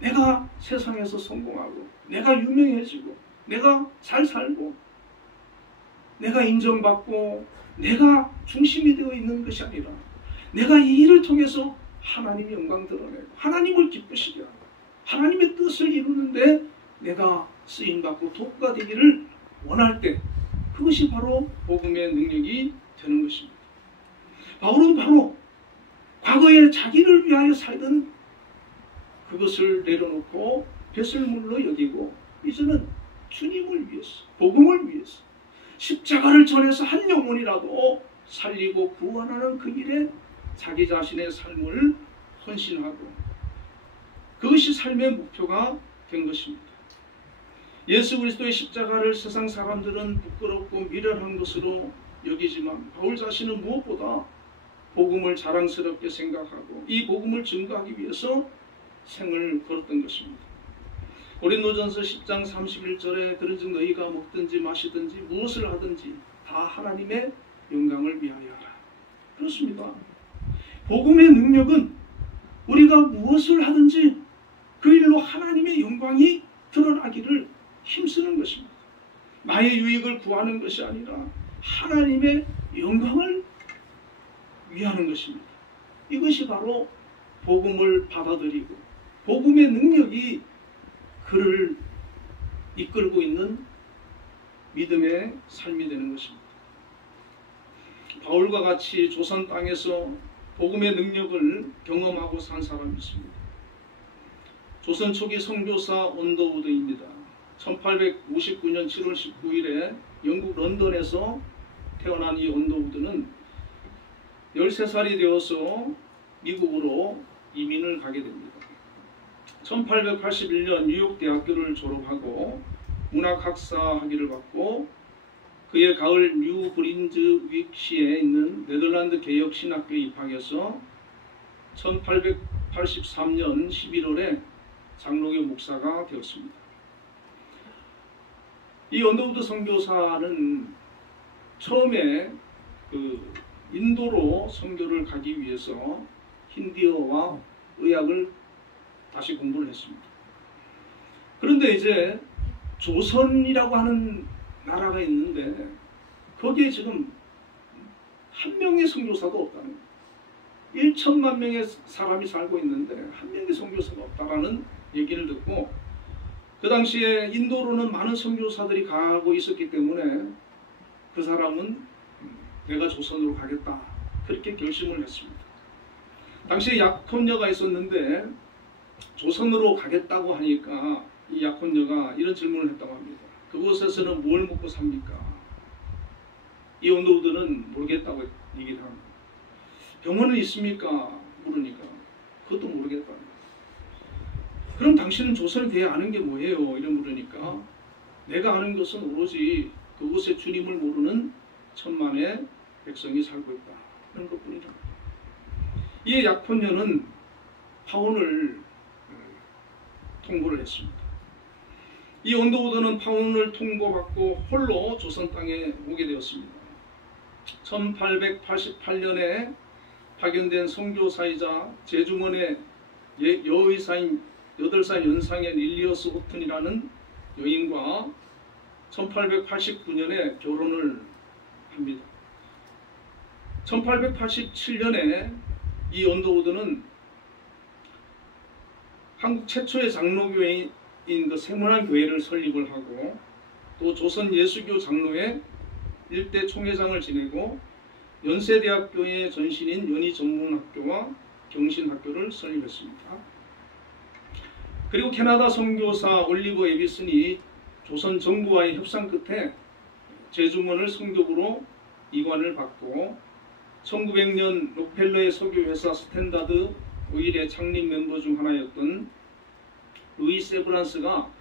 내가 세상에서 성공하고 내가 유명해지고 내가 잘 살고 내가 인정받고 내가 중심이 되어 있는 것이 아니라 내가 이 일을 통해서 하나님의 영광 드러내고 하나님을 기쁘시게 하고 하나님의 뜻을 이루는데 내가 쓰임받고 도구가 되기를 원할 때 그것이 바로 복음의 능력이 되는 것입니다. 바울은 바로 과거에 자기를 위하여 살던 그것을 내려놓고 배설물로 여기고 이제는 주님을 위해서 복음을 위해서 십자가를 전해서 한 영혼이라도 살리고 구원하는 그 일에 자기 자신의 삶을 헌신하고 그것이 삶의 목표가 된 것입니다. 예수 그리스도의 십자가를 세상 사람들은 부끄럽고 미련한 것으로 여기지만 바울 자신은 무엇보다 복음을 자랑스럽게 생각하고 이 복음을 증거하기 위해서 생을 걸었던 것입니다. 고린도전서 10장 31절에 그런즉 너희가 먹든지 마시든지 무엇을 하든지 다 하나님의 영광을 위하여 하라. 그렇습니다. 복음의 능력은 우리가 무엇을 하든지 그 일로 하나님의 영광이 드러나기를 힘쓰는 것입니다. 나의 유익을 구하는 것이 아니라 하나님의 영광을 위하는 것입니다. 이것이 바로 복음을 받아들이고 복음의 능력이 그를 이끌고 있는 믿음의 삶이 되는 것입니다. 바울과 같이 조선 땅에서 복음의 능력을 경험하고 산 사람이 있습니다. 조선 초기 선교사 언더우드입니다. 1859년 7월 19일에 영국 런던에서 태어난 이 언더우드는 13살이 되어서 미국으로 이민을 가게 됩니다. 1881년 뉴욕 대학교를 졸업하고 문학학사 학위를 받고 그의 가을 뉴 브린즈윅시에 있는 네덜란드 개혁신학교에 입학해서 1883 1983년 11월에 장로교 목사가 되었습니다. 이 언더우드 선교사는 처음에 인도로 선교를 가기 위해서 힌디어와 의학을 다시 공부를 했습니다. 그런데 이제 조선이라고 하는 나라가 있는데 거기에 지금 한 명의 선교사도 없다는 거예요. 1천만 명의 사람이 살고 있는데 한 명의 선교사가 없다라는 얘기를 듣고, 그 당시에 인도로는 많은 선교사들이 가고 있었기 때문에 그 사람은 내가 조선으로 가겠다, 그렇게 결심을 했습니다. 당시에 약혼녀가 있었는데 조선으로 가겠다고 하니까 이 약혼녀가 이런 질문을 했다고 합니다. 그곳에서는 뭘 먹고 삽니까? 이 언더우드는 모르겠다고 얘기를 합니다. 병원은 있습니까? 물으니까 그것도 모르겠다. 그럼 당신은 조선에 대해 아는 게 뭐예요? 이런 물으니까 내가 아는 것은 오로지 그곳에 주님을 모르는 천만의 백성이 살고 있다, 그런 것뿐이다. 이 약혼녀는 파혼을 통보를 했습니다. 이 언더우드는 파혼을 통보받고 홀로 조선 땅에 오게 되었습니다. 1888년에 파견된 선교사이자 제주문의 여의사인 8살 연상의 릴리어스 호튼이라는 여인과 1889년에 결혼을 합니다. 1887년에 이 언더우드는 한국 최초의 장로교회인 그 세문안교회를 설립을 하고, 또 조선 예수교 장로회 일대 총회장을 지내고 연세대학교의 전신인 연희전문학교와 경신학교를 설립했습니다. 그리고 캐나다 선교사 올리버 에비슨이 조선 정부와의 협상 끝에 제주문을 성교부로 이관을 받고, 1900년 록펠러의 석유회사 스탠다드 오일의 창립 멤버 중 하나였던 루이 세브란스가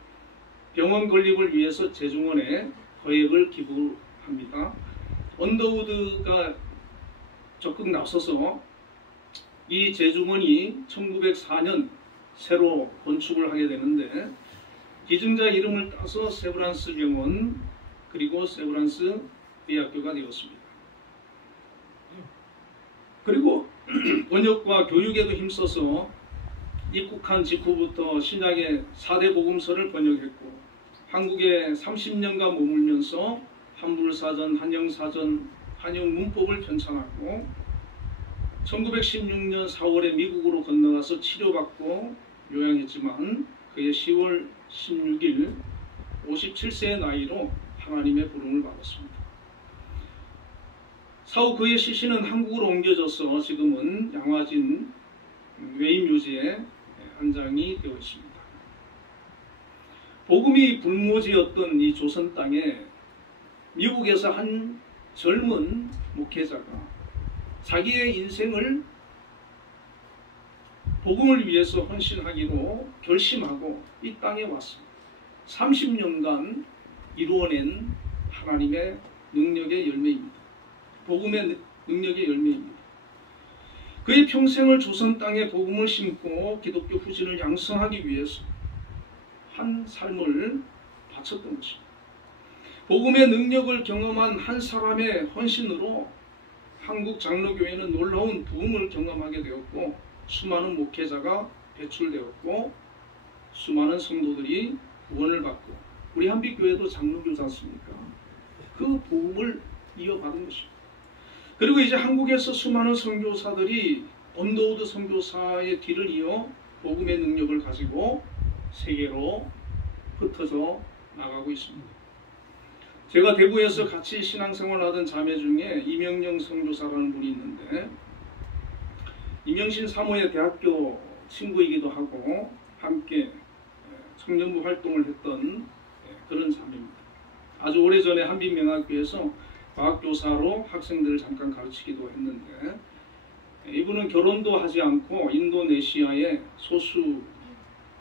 병원 건립을 위해서 제주문에 거액을 기부합니다. 언더우드가 적극 나서서 이 제주문이 1904년 새로 건축을 하게 되는데, 기증자 이름을 따서 세브란스 병원 그리고 세브란스 대학교가 되었습니다. 그리고 번역과 교육에도 힘써서 입국한 직후부터 신약의 4대 복음서를 번역했고, 한국에 30년간 머물면서 한불사전, 한영사전, 한영문법을 편찬하고 1916년 4월에 미국으로 건너가서 치료받고 요양했지만 그의 10월 16일 57세의 나이로 하나님의 부름을 받았습니다. 사후 그의 시신은 한국으로 옮겨져서 지금은 양화진 외임묘지에 안장이 되어 있습니다. 복음이 불모지였던 이 조선 땅에 미국에서 한 젊은 목회자가 자기의 인생을 복음을 위해서 헌신하기로 결심하고 이 땅에 왔습니다. 30년간 이루어낸 하나님의 능력의 열매입니다. 복음의 능력의 열매입니다. 그의 평생을 조선 땅에 복음을 심고 기독교 후진을 양성하기 위해서 한 삶을 바쳤던 것입니다. 복음의 능력을 경험한 한 사람의 헌신으로 한국 장로교회는 놀라운 부흥을 경험하게 되었고, 수많은 목회자가 배출되었고, 수많은 성도들이 구원을 받고, 우리 한빛교회도 장로교지 않습니까? 그 복음을 이어받은 것입니다. 그리고 이제 한국에서 수많은 선교사들이 언더우드 선교사의 뒤를 이어 복음의 능력을 가지고 세계로 흩어져 나가고 있습니다. 제가 대구에서 같이 신앙생활하던 자매 중에 이명영 선교사라는 분이 있는데, 이명신 사모의 대학교 친구이기도 하고 함께 청년부 활동을 했던 그런 자매입니다. 아주 오래전에 한빛명학교에서 과학교사로 학생들을 잠깐 가르치기도 했는데, 이분은 결혼도 하지 않고 인도네시아의 소수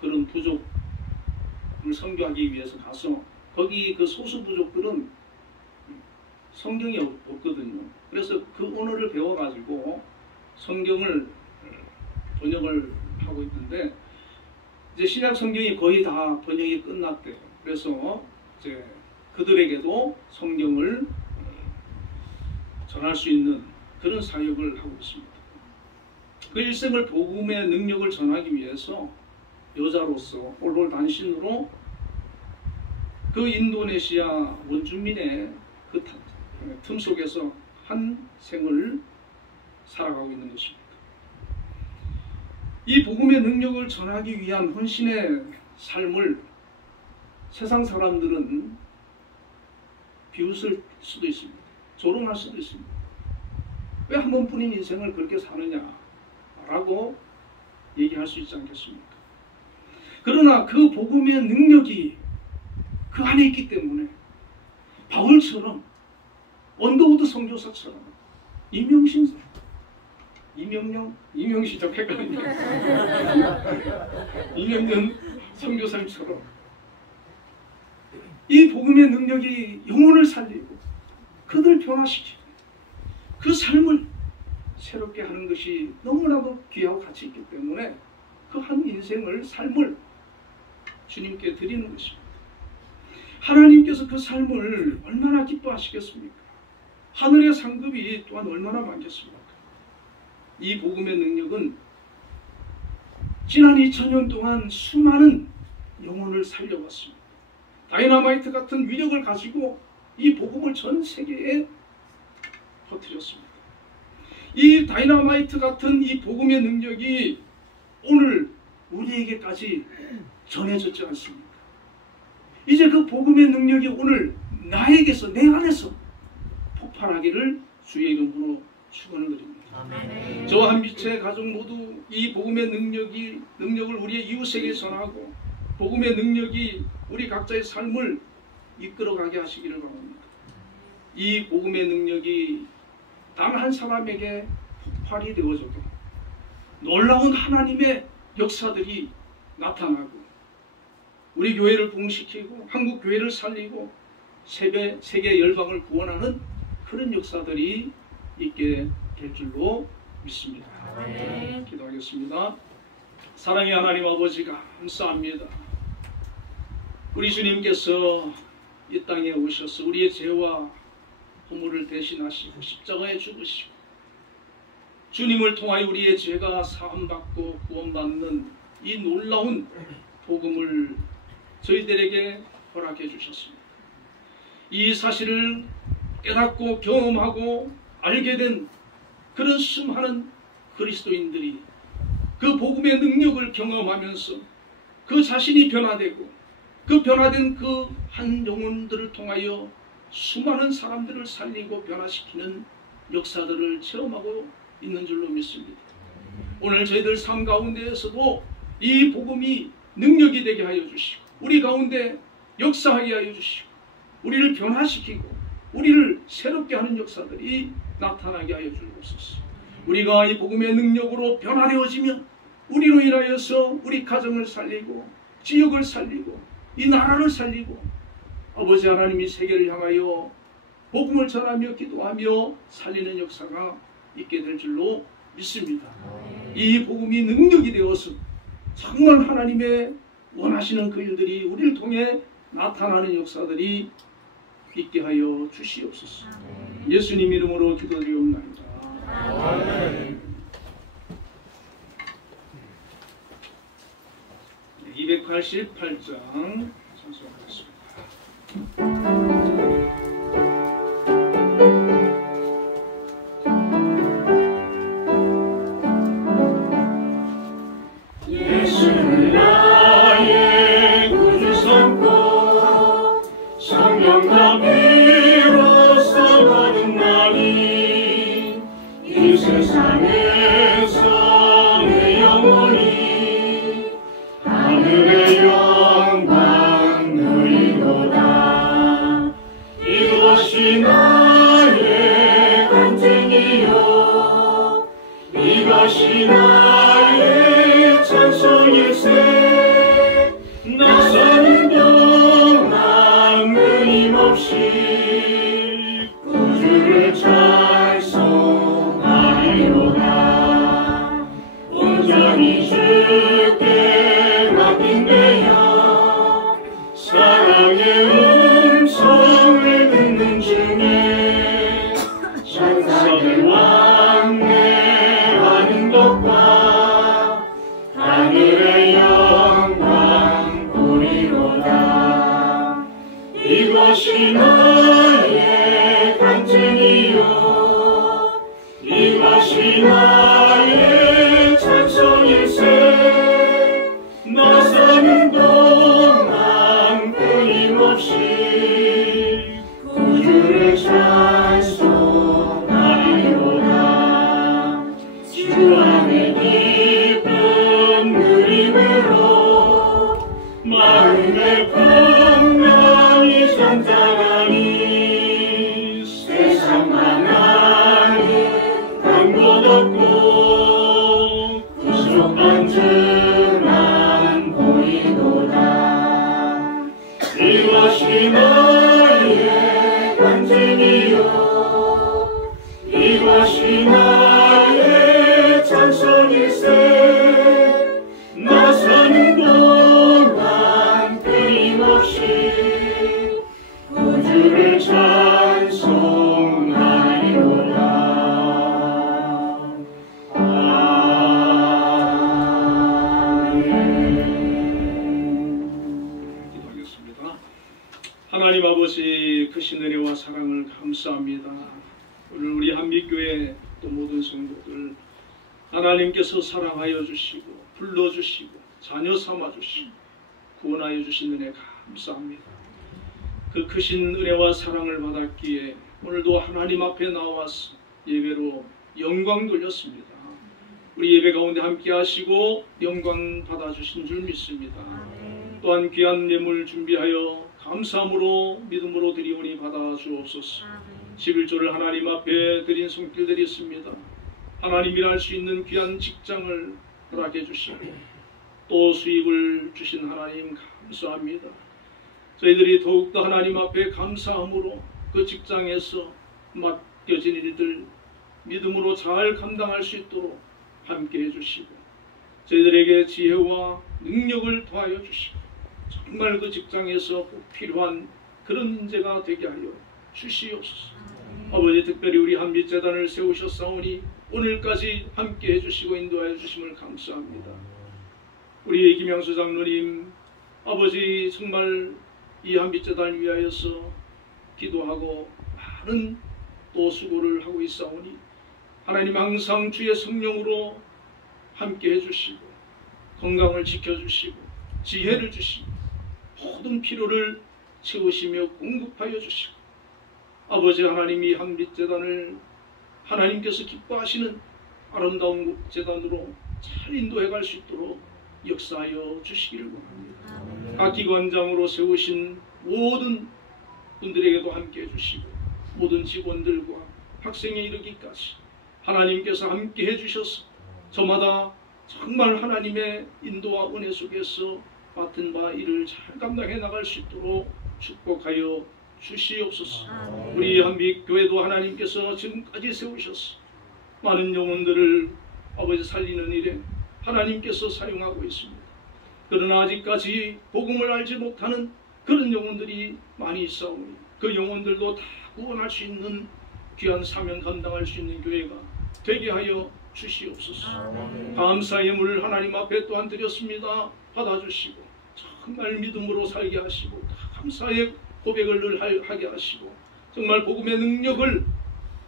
그런 부족을 선교하기 위해서 가서, 거기 그 소수 부족들은 성경이 없거든요. 그래서 그 언어를 배워가지고 성경을 번역을 하고 있는데 이제 신약 성경이 거의 다 번역이 끝났대요. 그래서 이제 그들에게도 성경을 전할 수 있는 그런 사역을 하고 있습니다. 그 일생을 복음의 능력을 전하기 위해서 여자로서 홀홀 단신으로 그 인도네시아 원주민의 그 틈 속에서 한 생을 살아가고 있는 것입니다. 이 복음의 능력을 전하기 위한 헌신의 삶을 세상 사람들은 비웃을 수도 있습니다. 조롱할 수도 있습니다. 왜 한 번뿐인 인생을 그렇게 사느냐라고 얘기할 수 있지 않겠습니까? 그러나 그 복음의 능력이 그 안에 있기 때문에 바울처럼 언더우드 선교사처럼 이명신 선교사처럼 이 복음의 능력이 영혼을 살리고 그들 변화시키고 그 삶을 새롭게 하는 것이 너무나도 귀하고 가치 있기 때문에 그 한 인생을 삶을 주님께 드리는 것입니다. 하나님께서 그 삶을 얼마나 기뻐하시겠습니까? 하늘의 상급이 또한 얼마나 많겠습니까? 이 복음의 능력은 지난 2000년 동안 수많은 영혼을 살려왔습니다. 다이너마이트 같은 위력을 가지고 이 복음을 전 세계에 퍼뜨렸습니다. 이 다이너마이트 같은 이 복음의 능력이 오늘 우리에게까지 전해졌지 않습니까? 이제 그 복음의 능력이 오늘 나에게서 내 안에서 폭발하기를 주의 이름으로 축원을 드립니다. 저와 한빛의 가족 모두 이 복음의 능력을 우리의 이웃에게 전하고 복음의 능력이 우리 각자의 삶을 이끌어가게 하시기를 바랍니다. 이 복음의 능력이 단 한 사람에게 폭발이 되어져도 놀라운 하나님의 역사들이 나타나고 우리 교회를 부흥시키고 한국 교회를 살리고 세계 열방을 구원하는 그런 역사들이 있게 될 줄로 믿습니다. 네. 기도하겠습니다. 사랑의 하나님 아버지가 감사합니다. 우리 주님께서 이 땅에 오셔서 우리의 죄와 허물을 대신하시고 십자가에 죽으시고 주님을 통하여 우리의 죄가 사함받고 구원받는 이 놀라운 복음을 저희들에게 허락해 주셨습니다. 이 사실을 깨닫고 경험하고 알게 된 그런 수많은 그리스도인들이 그 복음의 능력을 경험하면서 그 자신이 변화되고 그 변화된 그 한 영혼들을 통하여 수많은 사람들을 살리고 변화시키는 역사들을 체험하고 있는 줄로 믿습니다. 오늘 저희들 삶 가운데에서도 이 복음이 능력이 되게 하여 주시고 우리 가운데 역사하게 하여 주시고 우리를 변화시키고 우리를 새롭게 하는 역사들이 나타나게 하여 주옵소서. 우리가 이 복음의 능력으로 변화되어지면 우리로 인하여서 우리 가정을 살리고 지역을 살리고 이 나라를 살리고 아버지 하나님이 세계를 향하여 복음을 전하며 기도하며 살리는 역사가 있게 될 줄로 믿습니다. 이 복음이 능력이 되어서 정말 하나님의 원하시는 그 일들이 우리를 통해 나타나는 역사들이 있게 하여 주시옵소서. 예수님 이름으로 기도드리옵나이다. 아멘. 288장 찬송하겠습니다. 예수를 나의 구주 삼고 성령과 피로써 거듭나니 이 세상에서 내 영혼이 하늘의 영광 하늘의 영광 보리로다. 이것이 나의 간증이요 이것이 나의 찬송일세. 나 사는 동안 끊임없이 구주를 찬송하리로다. 주 안에 기쁜 누림으로 마음의 평강이 잔잔하니 세상 하나는 간 곳 없고 구속 안주만 보이도다. 이것이 나의 간증이요 이것이 나의 찬송일세. 나 사는 동안 끊임없이 구주를 찬송하리로다. 기도하겠습니다. 하나님 아버지 크신 은혜와 사랑을 감사합니다. 오늘 우리 한빛교회 또 모든 성도들 하나님께서 사랑하여 주시고 불러주시고 자녀 삼아주시고 구원하여 주신 은혜 감사합니다. 그 크신 은혜와 사랑을 받았기에 오늘도 하나님 앞에 나와서 예배로 영광 돌렸습니다. 우리 예배 가운데 함께 하시고 영광 받아주신 줄 믿습니다. 또한 귀한 예물 준비하여 감사함으로 믿음으로 드리오니 받아주옵소서. 11조를 하나님 앞에 드린 손길들이 있습니다. 하나님이 할 수 있는 귀한 직장을 허락해 주시고 또 수입을 주신 하나님 감사합니다. 저희들이 더욱더 하나님 앞에 감사함으로 그 직장에서 맡겨진 일들 믿음으로 잘 감당할 수 있도록 함께 해주시고 저희들에게 지혜와 능력을 더하여 주시고 정말 그 직장에서 꼭 필요한 그런 인재가 되게 하여 주시옵소서. 아버지 특별히 우리 한빛재단을 세우셨사오니 오늘까지 함께 해주시고 인도하여 주심을 감사합니다. 우리 김양수 장로님 아버지 정말 이 한빛재단을 위하여서 기도하고 많은 또 수고를 하고 있사오니 하나님 항상 주의 성령으로 함께 해주시고 건강을 지켜주시고 지혜를 주시고 모든 필요를 채우시며 공급하여 주시고 아버지 하나님이 한빛재단을 하나님께서 기뻐하시는 아름다운 재단으로 잘 인도해 갈 수 있도록 역사하여 주시기를 원합니다. 각 기관장으로 세우신 모든 분들에게도 함께 해주시고 모든 직원들과 학생에 이르기까지 하나님께서 함께 해주셔서 저마다 정말 하나님의 인도와 은혜 속에서 맡은 바 일을 잘 감당해 나갈 수 있도록 축복하여 주시옵소서. 우리 한빛교회도 하나님께서 지금까지 세우셔서 많은 영혼들을 아버지 살리는 일에 하나님께서 사용하고 있습니다. 그러나 아직까지 복음을 알지 못하는 그런 영혼들이 많이 있사오니 그 영혼들도 다 구원할 수 있는 귀한 사명 감당할 수 있는 교회가 되게 하여 주시옵소서. 감사의 예물을 하나님 앞에 또한 드렸습니다. 받아주시고 정말 믿음으로 살게 하시고 감사의 고백을 늘 하게 하시고 정말 복음의 능력을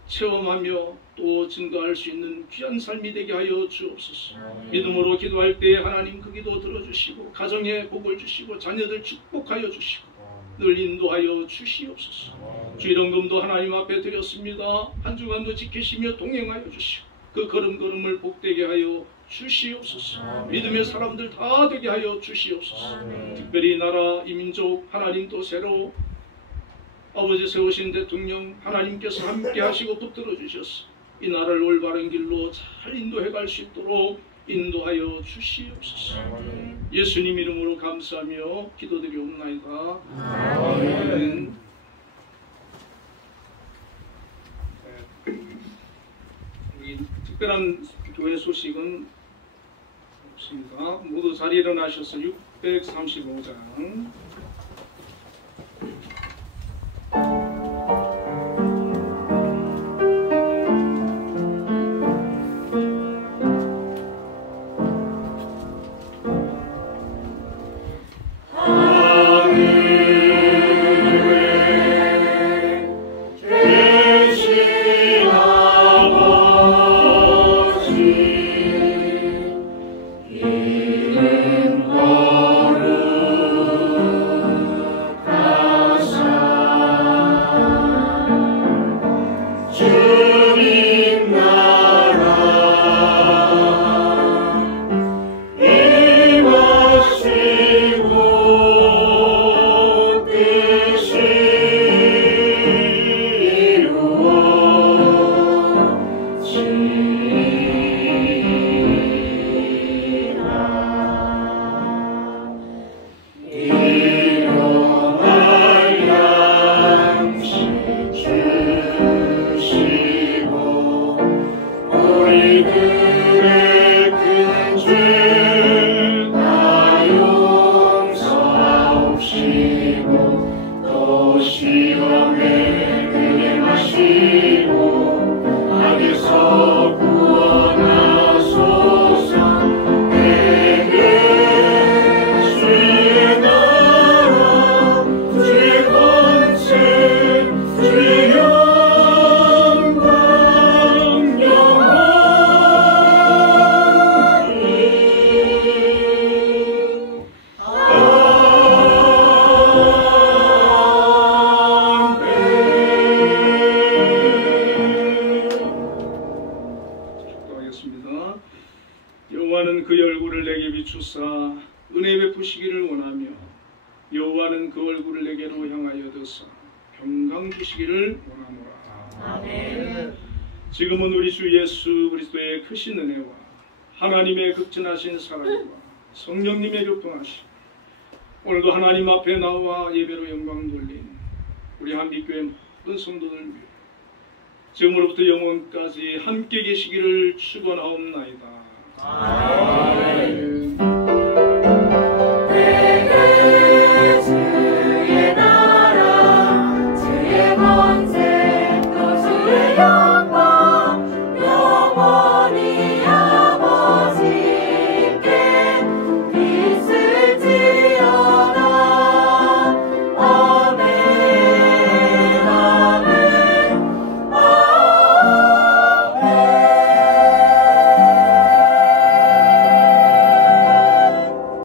체험하며 또 증거할 수 있는 귀한 삶이 되게 하여 주옵소서. 믿음으로 기도할 때 하나님 그 기도 들어주시고 가정에 복을 주시고 자녀들 축복하여 주시고 늘 인도하여 주시옵소서. 주일헌금도 하나님 앞에 드렸습니다. 한 주간도 지키시며 동행하여 주시고 그 걸음걸음을 복되게 하여 주시옵소서. 믿음의 사람들 다 되게 하여 주시옵소서. 특별히 나라 이민족 하나님 또 새로 아버지 세우신 대통령 하나님께서 함께 하시고 붙들어 주셔서 이 나라를 올바른 길로 잘 인도해 갈 수 있도록 인도하여 주시옵소서. 예수님 이름으로 감사하며 기도드리옵나이다. 아멘. 우리 특별한 교회 소식은 없습니다. 모두 자리에 일어나셔서 635장 주사 은혜 베푸시기를 원하며 여호와는 그 얼굴을 내게로 향하여 드사 평강 주시기를 원하노라. 아멘. 지금은 우리 주 예수 그리스도의 크신 은혜와 하나님의 극진하신 사랑과 성령님의 교통하심, 오늘도 하나님 앞에 나와 예배로 영광 돌린 우리 한빛교회 모든 성도들 위해 지금으로부터 영원까지 함께 계시기를 축원하옵나이다. 아멘.